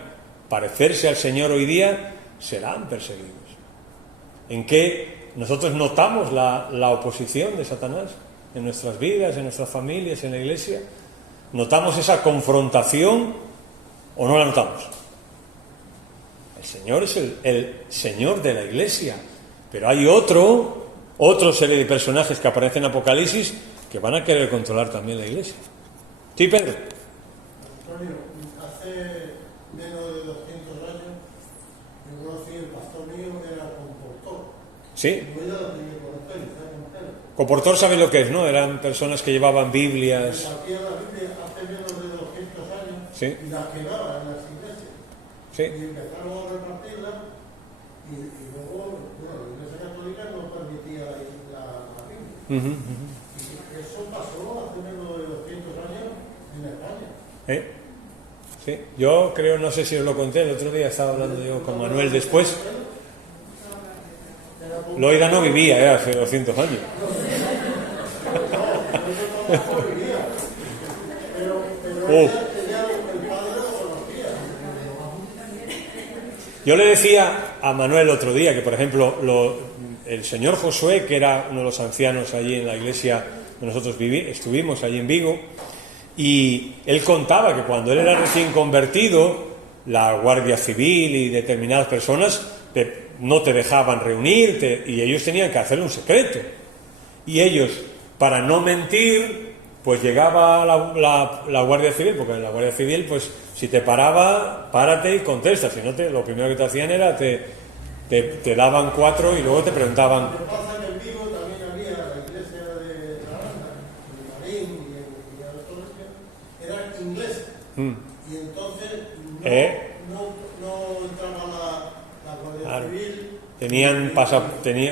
parecerse al Señor hoy día serán perseguidos. ¿En qué nosotros notamos la oposición de Satanás en nuestras vidas, en nuestras familias, en la Iglesia? ¿Notamos esa confrontación o no la notamos? El Señor es el Señor de la Iglesia, pero hay otra serie de personajes que aparecen en Apocalipsis que van a querer controlar también la Iglesia. Sí, Pedro. Antonio, hace menos de 200 años yo conocí el pastor mío que era comportor. Sí. Yo ya lo tenía que conocer, ¿sabes cómo era? Comportor, ¿sabe lo que es, no? Eran personas que llevaban Biblias. Repartían la Biblia hace menos de 200 años, Sí. y la quemaban en las iglesias. Sí. Y empezaron a repartirla y luego, bueno, la Iglesia Católica no permitía la Biblia. Y eso pasó hace menos de 200 años en España. Sí. Yo creo, no sé si os lo conté, el otro día estaba hablando yo con Manuel después. Loida no vivía, hace 200 años. Yo le decía a Manuel otro día que, por ejemplo, el señor Josué, que era uno de los ancianos allí en la iglesia donde nosotros estuvimos, allí en Vigo, y él contaba que cuando él era recién convertido, la Guardia Civil y determinadas personas no te dejaban reunirte y ellos tenían que hacerle un secreto. Y ellos, para no mentir, pues llegaba la Guardia Civil, porque la Guardia Civil, pues si te paraba, párate y contesta. Si no, lo primero que te hacían era te daban 4 y luego te preguntaban. Lo que pasa es que en Vigo también había la iglesia de Aranda, de Marín y a los colegios, eran ingleses. Y entonces no entraba la Guardia Civil.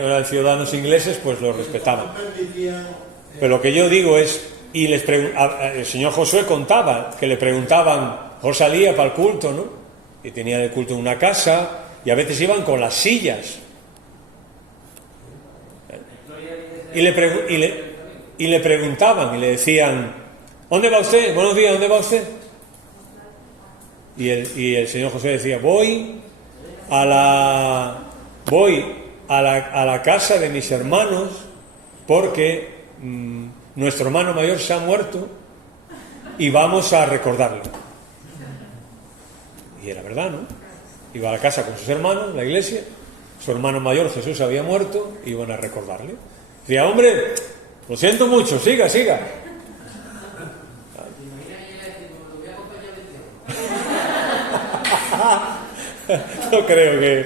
Eran ciudadanos ingleses, pues los respetaban. No permitían, Pero lo que yo digo es, y el señor Josué contaba que le preguntaban, Jorge salía para el culto, ¿no? Y tenían el culto en una casa, y a veces iban con las sillas. Y le preguntaban, y le decían, ¿dónde va usted? Buenos días, ¿dónde va usted? Y el señor Josué decía, voy a la casa de mis hermanos porque nuestro hermano mayor se ha muerto y vamos a recordarle. Y era verdad, ¿no? Iba a la casa con sus hermanos, la iglesia, su hermano mayor Jesús había muerto, y iban a recordarle. Decía, hombre, lo siento mucho, siga. No creo que...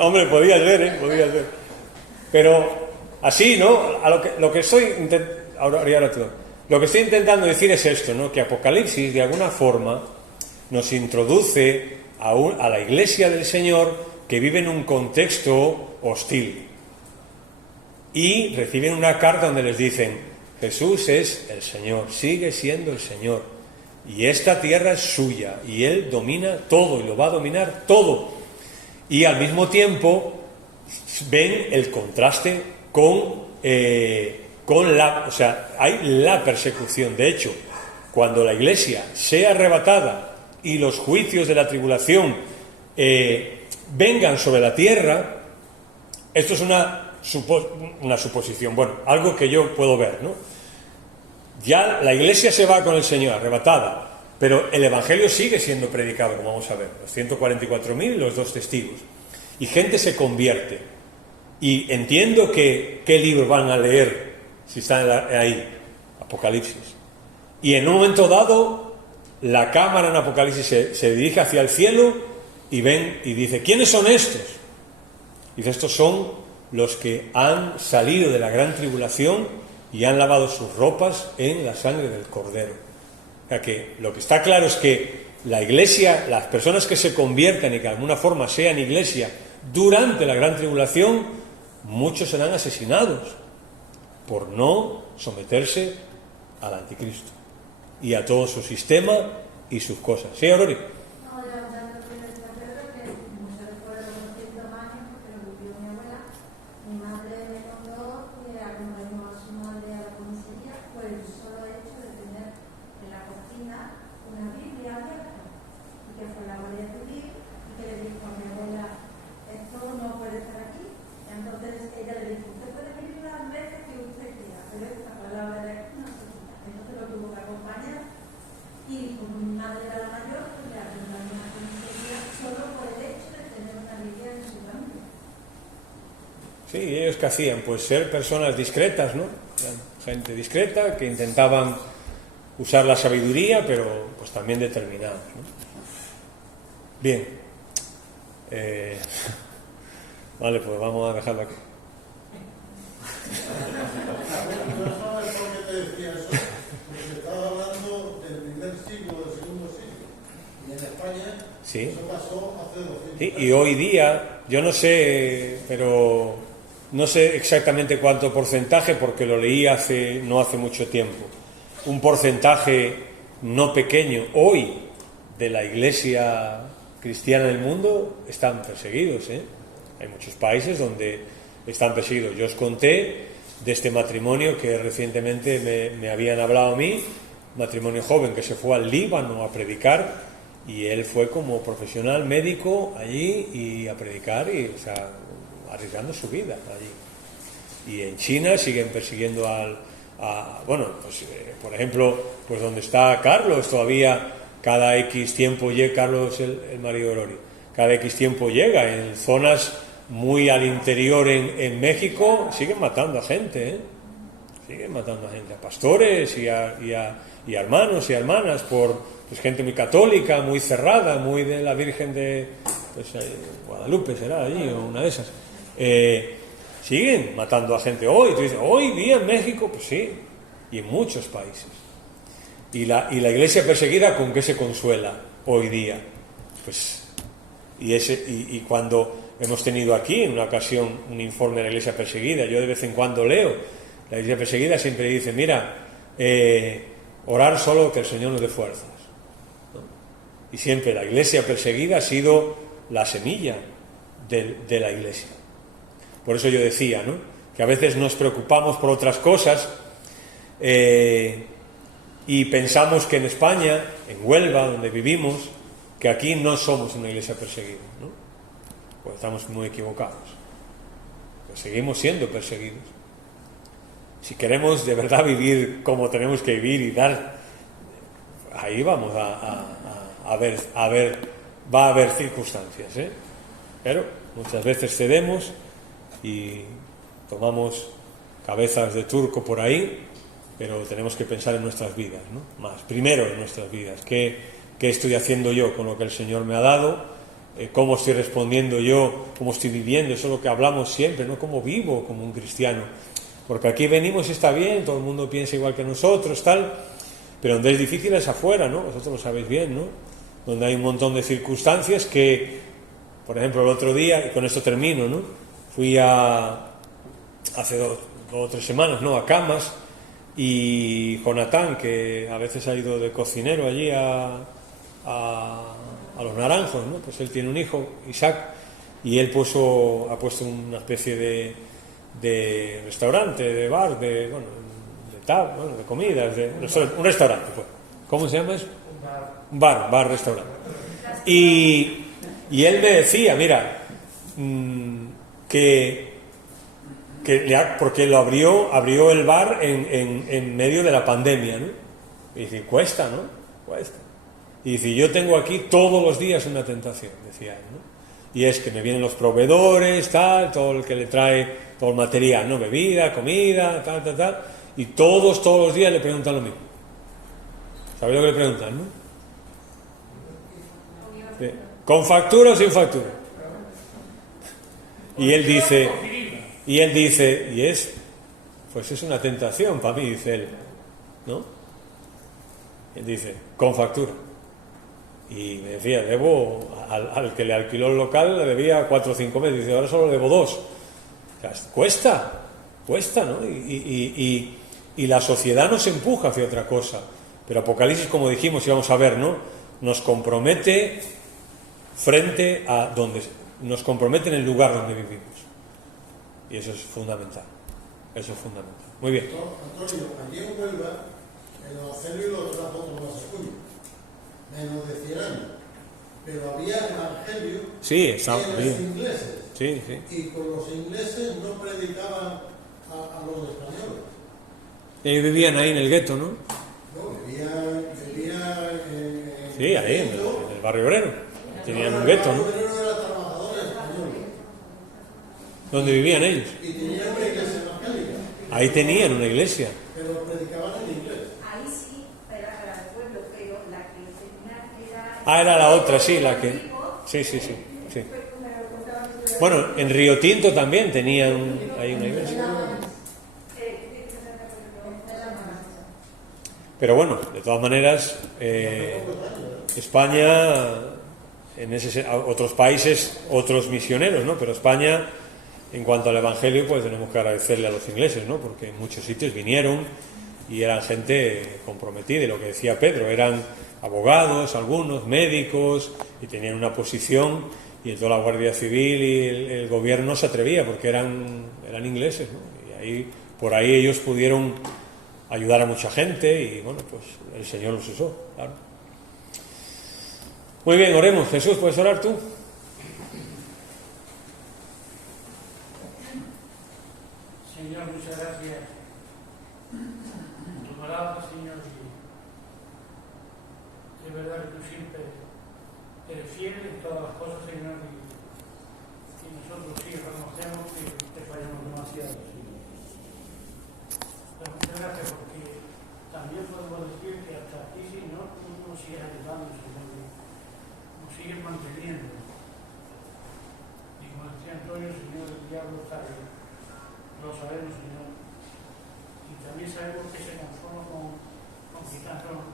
Hombre, podía ser. Pero así, ¿no? Lo que estoy intentando decir es esto, ¿no? Que Apocalipsis, de alguna forma, nos introduce a la iglesia del Señor, que vive en un contexto hostil. Y reciben una carta donde les dicen, Jesús es el Señor, sigue siendo el Señor. Y esta tierra es suya, y Él domina todo, y lo va a dominar todo. Y al mismo tiempo ven el contraste con la... O sea, hay la persecución. De hecho, cuando la iglesia sea arrebatada y los juicios de la tribulación vengan sobre la tierra, esto es una suposición, bueno, algo que yo puedo ver, ¿no? Ya la iglesia se va con el Señor, arrebatada, pero el Evangelio sigue siendo predicado, como vamos a ver, los 144.000 y los 2 testigos, y gente se convierte, y entiendo que qué libro van a leer si están ahí, Apocalipsis, y en un momento dado la cámara en Apocalipsis se dirige hacia el cielo y ven y dice, ¿quiénes son estos? Dice, estos son los que han salido de la gran tribulación y han lavado sus ropas en la sangre del Cordero. O sea que lo que está claro es que la iglesia, las personas que se conviertan y que de alguna forma sean iglesia durante la gran tribulación, muchos serán asesinados por no someterse al anticristo y a todo su sistema y sus cosas. ¿Sí, Aurori? Sí, ellos que hacían, pues ser personas discretas, ¿no? Gente discreta que intentaban usar la sabiduría, pero pues también determinados, ¿no? Bien. Vale, pues vamos a dejarlo aquí. No sabes por qué te decía eso, porque estaba hablando del primer siglo, del segundo siglo, y en España sí. Eso pasó hace 200 Sí, años. y hoy día, yo no sé, pero no sé exactamente cuánto porcentaje, porque lo leí no hace mucho tiempo. Un porcentaje no pequeño hoy de la iglesia cristiana del mundo están perseguidos, ¿eh? Hay muchos países donde están perseguidos. Yo os conté de este matrimonio que recientemente me habían hablado a mí, matrimonio joven que se fue al Líbano a predicar, y él fue como profesional médico allí y a predicar, y, o sea, arriesgando su vida allí. Y en China siguen persiguiendo por ejemplo, pues donde está Carlos, todavía cada X tiempo llega, Carlos, el marido de Lori, cada X tiempo llega en zonas muy al interior en México, siguen matando a gente, ¿eh? Siguen matando a gente, a pastores y a hermanos y hermanas, por pues, gente muy católica, muy cerrada, muy de la Virgen de Guadalupe, será allí, o una de esas. Siguen matando a gente hoy. Tú dices, hoy día en México, pues sí, y en muchos países. Y la iglesia perseguida, ¿con qué se consuela hoy día? Pues, y cuando hemos tenido aquí, en una ocasión, un informe de la iglesia perseguida, yo de vez en cuando leo, la iglesia perseguida siempre dice, mira, orar solo que el Señor nos dé fuerzas, ¿no? Y siempre la iglesia perseguida ha sido la semilla de la iglesia. Por eso yo decía, ¿no?, que a veces nos preocupamos por otras cosas y pensamos que en España, en Huelva, donde vivimos, que aquí no somos una iglesia perseguida, ¿no? Pues estamos muy equivocados. Pues seguimos siendo perseguidos. Si queremos de verdad vivir como tenemos que vivir y dar, ahí vamos a ver, va a haber circunstancias, ¿eh? Pero muchas veces cedemos y tomamos cabezas de turco por ahí, pero tenemos que pensar en nuestras vidas, ¿no? Más, primero en nuestras vidas. ¿Qué estoy haciendo yo con lo que el Señor me ha dado? ¿Cómo estoy respondiendo yo? ¿Cómo estoy viviendo? Eso es lo que hablamos siempre, ¿no? ¿Cómo vivo como un cristiano? Porque aquí venimos y está bien, todo el mundo piensa igual que nosotros, tal, pero donde es difícil es afuera, ¿no? Vosotros lo sabéis bien, ¿no? Donde hay un montón de circunstancias que, por ejemplo, el otro día, y con esto termino, ¿no? Fui hace 2 o 3 semanas, ¿no? A Camas, y Jonathan, que a veces ha ido de cocinero allí a los Naranjos, ¿no? Pues él tiene un hijo, Isaac, y él ha puesto una especie de restaurante, de bar, de comidas, un restaurante, pues. ¿Cómo se llama eso? Un bar, restaurante. Y él me decía, mira, porque lo abrió el bar en medio de la pandemia, ¿no? Y dice, cuesta, ¿no? Cuesta. Y dice, yo tengo aquí todos los días una tentación, decía él, ¿no? Y es que me vienen los proveedores, tal, todo el que le trae todo el material, ¿no? Bebida, comida, tal, y todos los días le preguntan lo mismo. ¿Sabéis lo que le preguntan, no? Sí. ¿Con factura o sin factura? Y él dice, pues es una tentación para mí, dice él, ¿no? Él dice, con factura. Y me decía, debo, al que le alquiló el local le debía 4 o 5 meses, dice, ahora solo debo 2. O sea, cuesta, ¿no? Y la sociedad nos empuja hacia otra cosa. Pero Apocalipsis, como dijimos y vamos a ver, ¿no? Nos compromete nos compromete en el lugar donde vivimos. Y eso es fundamental. Muy bien. Antonio, allí en Huelva, el evangelio lo trajo Tomás Acuña, menos de 100 años. Pero había evangelio en los ingleses. Sí. Y con los ingleses no predicaban a los españoles. Ellos vivían ahí en el gueto, ¿no? No, vivían sí, ahí, en el barrio obrero. Tenían un gueto, ¿no? ¿Dónde vivían ellos? Y tenían una iglesia evangélica. Ahí tenían una iglesia. Pero predicaban en inglés. Ahí sí, era para el pueblo, pero la que tenía era... Era la otra, sí, la que... Sí. Bueno, en Río Tinto también tenían ahí una iglesia. Pero bueno, de todas maneras, España, otros países, otros misioneros, ¿no? Pero España, en cuanto al Evangelio, pues tenemos que agradecerle a los ingleses, ¿no? Porque en muchos sitios vinieron y eran gente comprometida, y lo que decía Pedro, eran abogados, algunos, médicos, y tenían una posición, y toda la Guardia Civil y el gobierno se atrevía, porque eran ingleses, ¿no? Y por ahí ellos pudieron ayudar a mucha gente, y bueno, pues el Señor los usó, claro. Muy bien, oremos. Jesús, ¿puedes orar tú? Señor, muchas gracias por tu palabra, Señor, y es verdad que tú siempre eres fiel en todas las cosas, Señor, y nosotros sí reconocemos que te fallamos demasiado, Señor. Pero muchas gracias, porque también podemos decir que hasta aquí, Señor, tú nos sigues ayudando, Señor, nos sigues manteniendo. Y como decía Antonio, Señor, el diablo está ahí. Lo sabemos, Señor. Y también sabemos que se conforma con quitarnos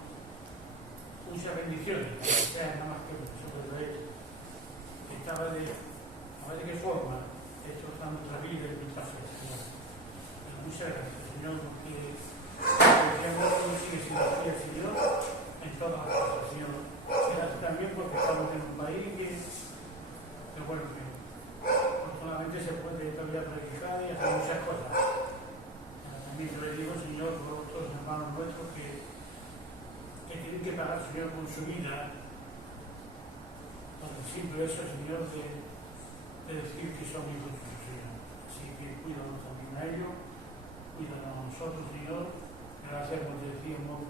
muchas bendiciones, que sea nada más que nosotros lo es. Estaba de a ver de qué forma destrozando nuestra vida y nuestra fe, Señor. Pero muchas gracias, Señor, porque tú sigues siendo fiel, Señor, en todas las cosas, Señor. Gracias también porque estamos en un país que bueno, que afortunadamente se puede todavía predicar y hacer muchas cosas. También yo le digo, Señor, por otros hermanos nuestros que tienen que pagar, Señor, con su vida, por el simple hecho, Señor, de decir que son hijos tuyos, Señor. Así que cuídanos también a ellos, cuídanos a nosotros, Señor. Gracias, como te decíamos,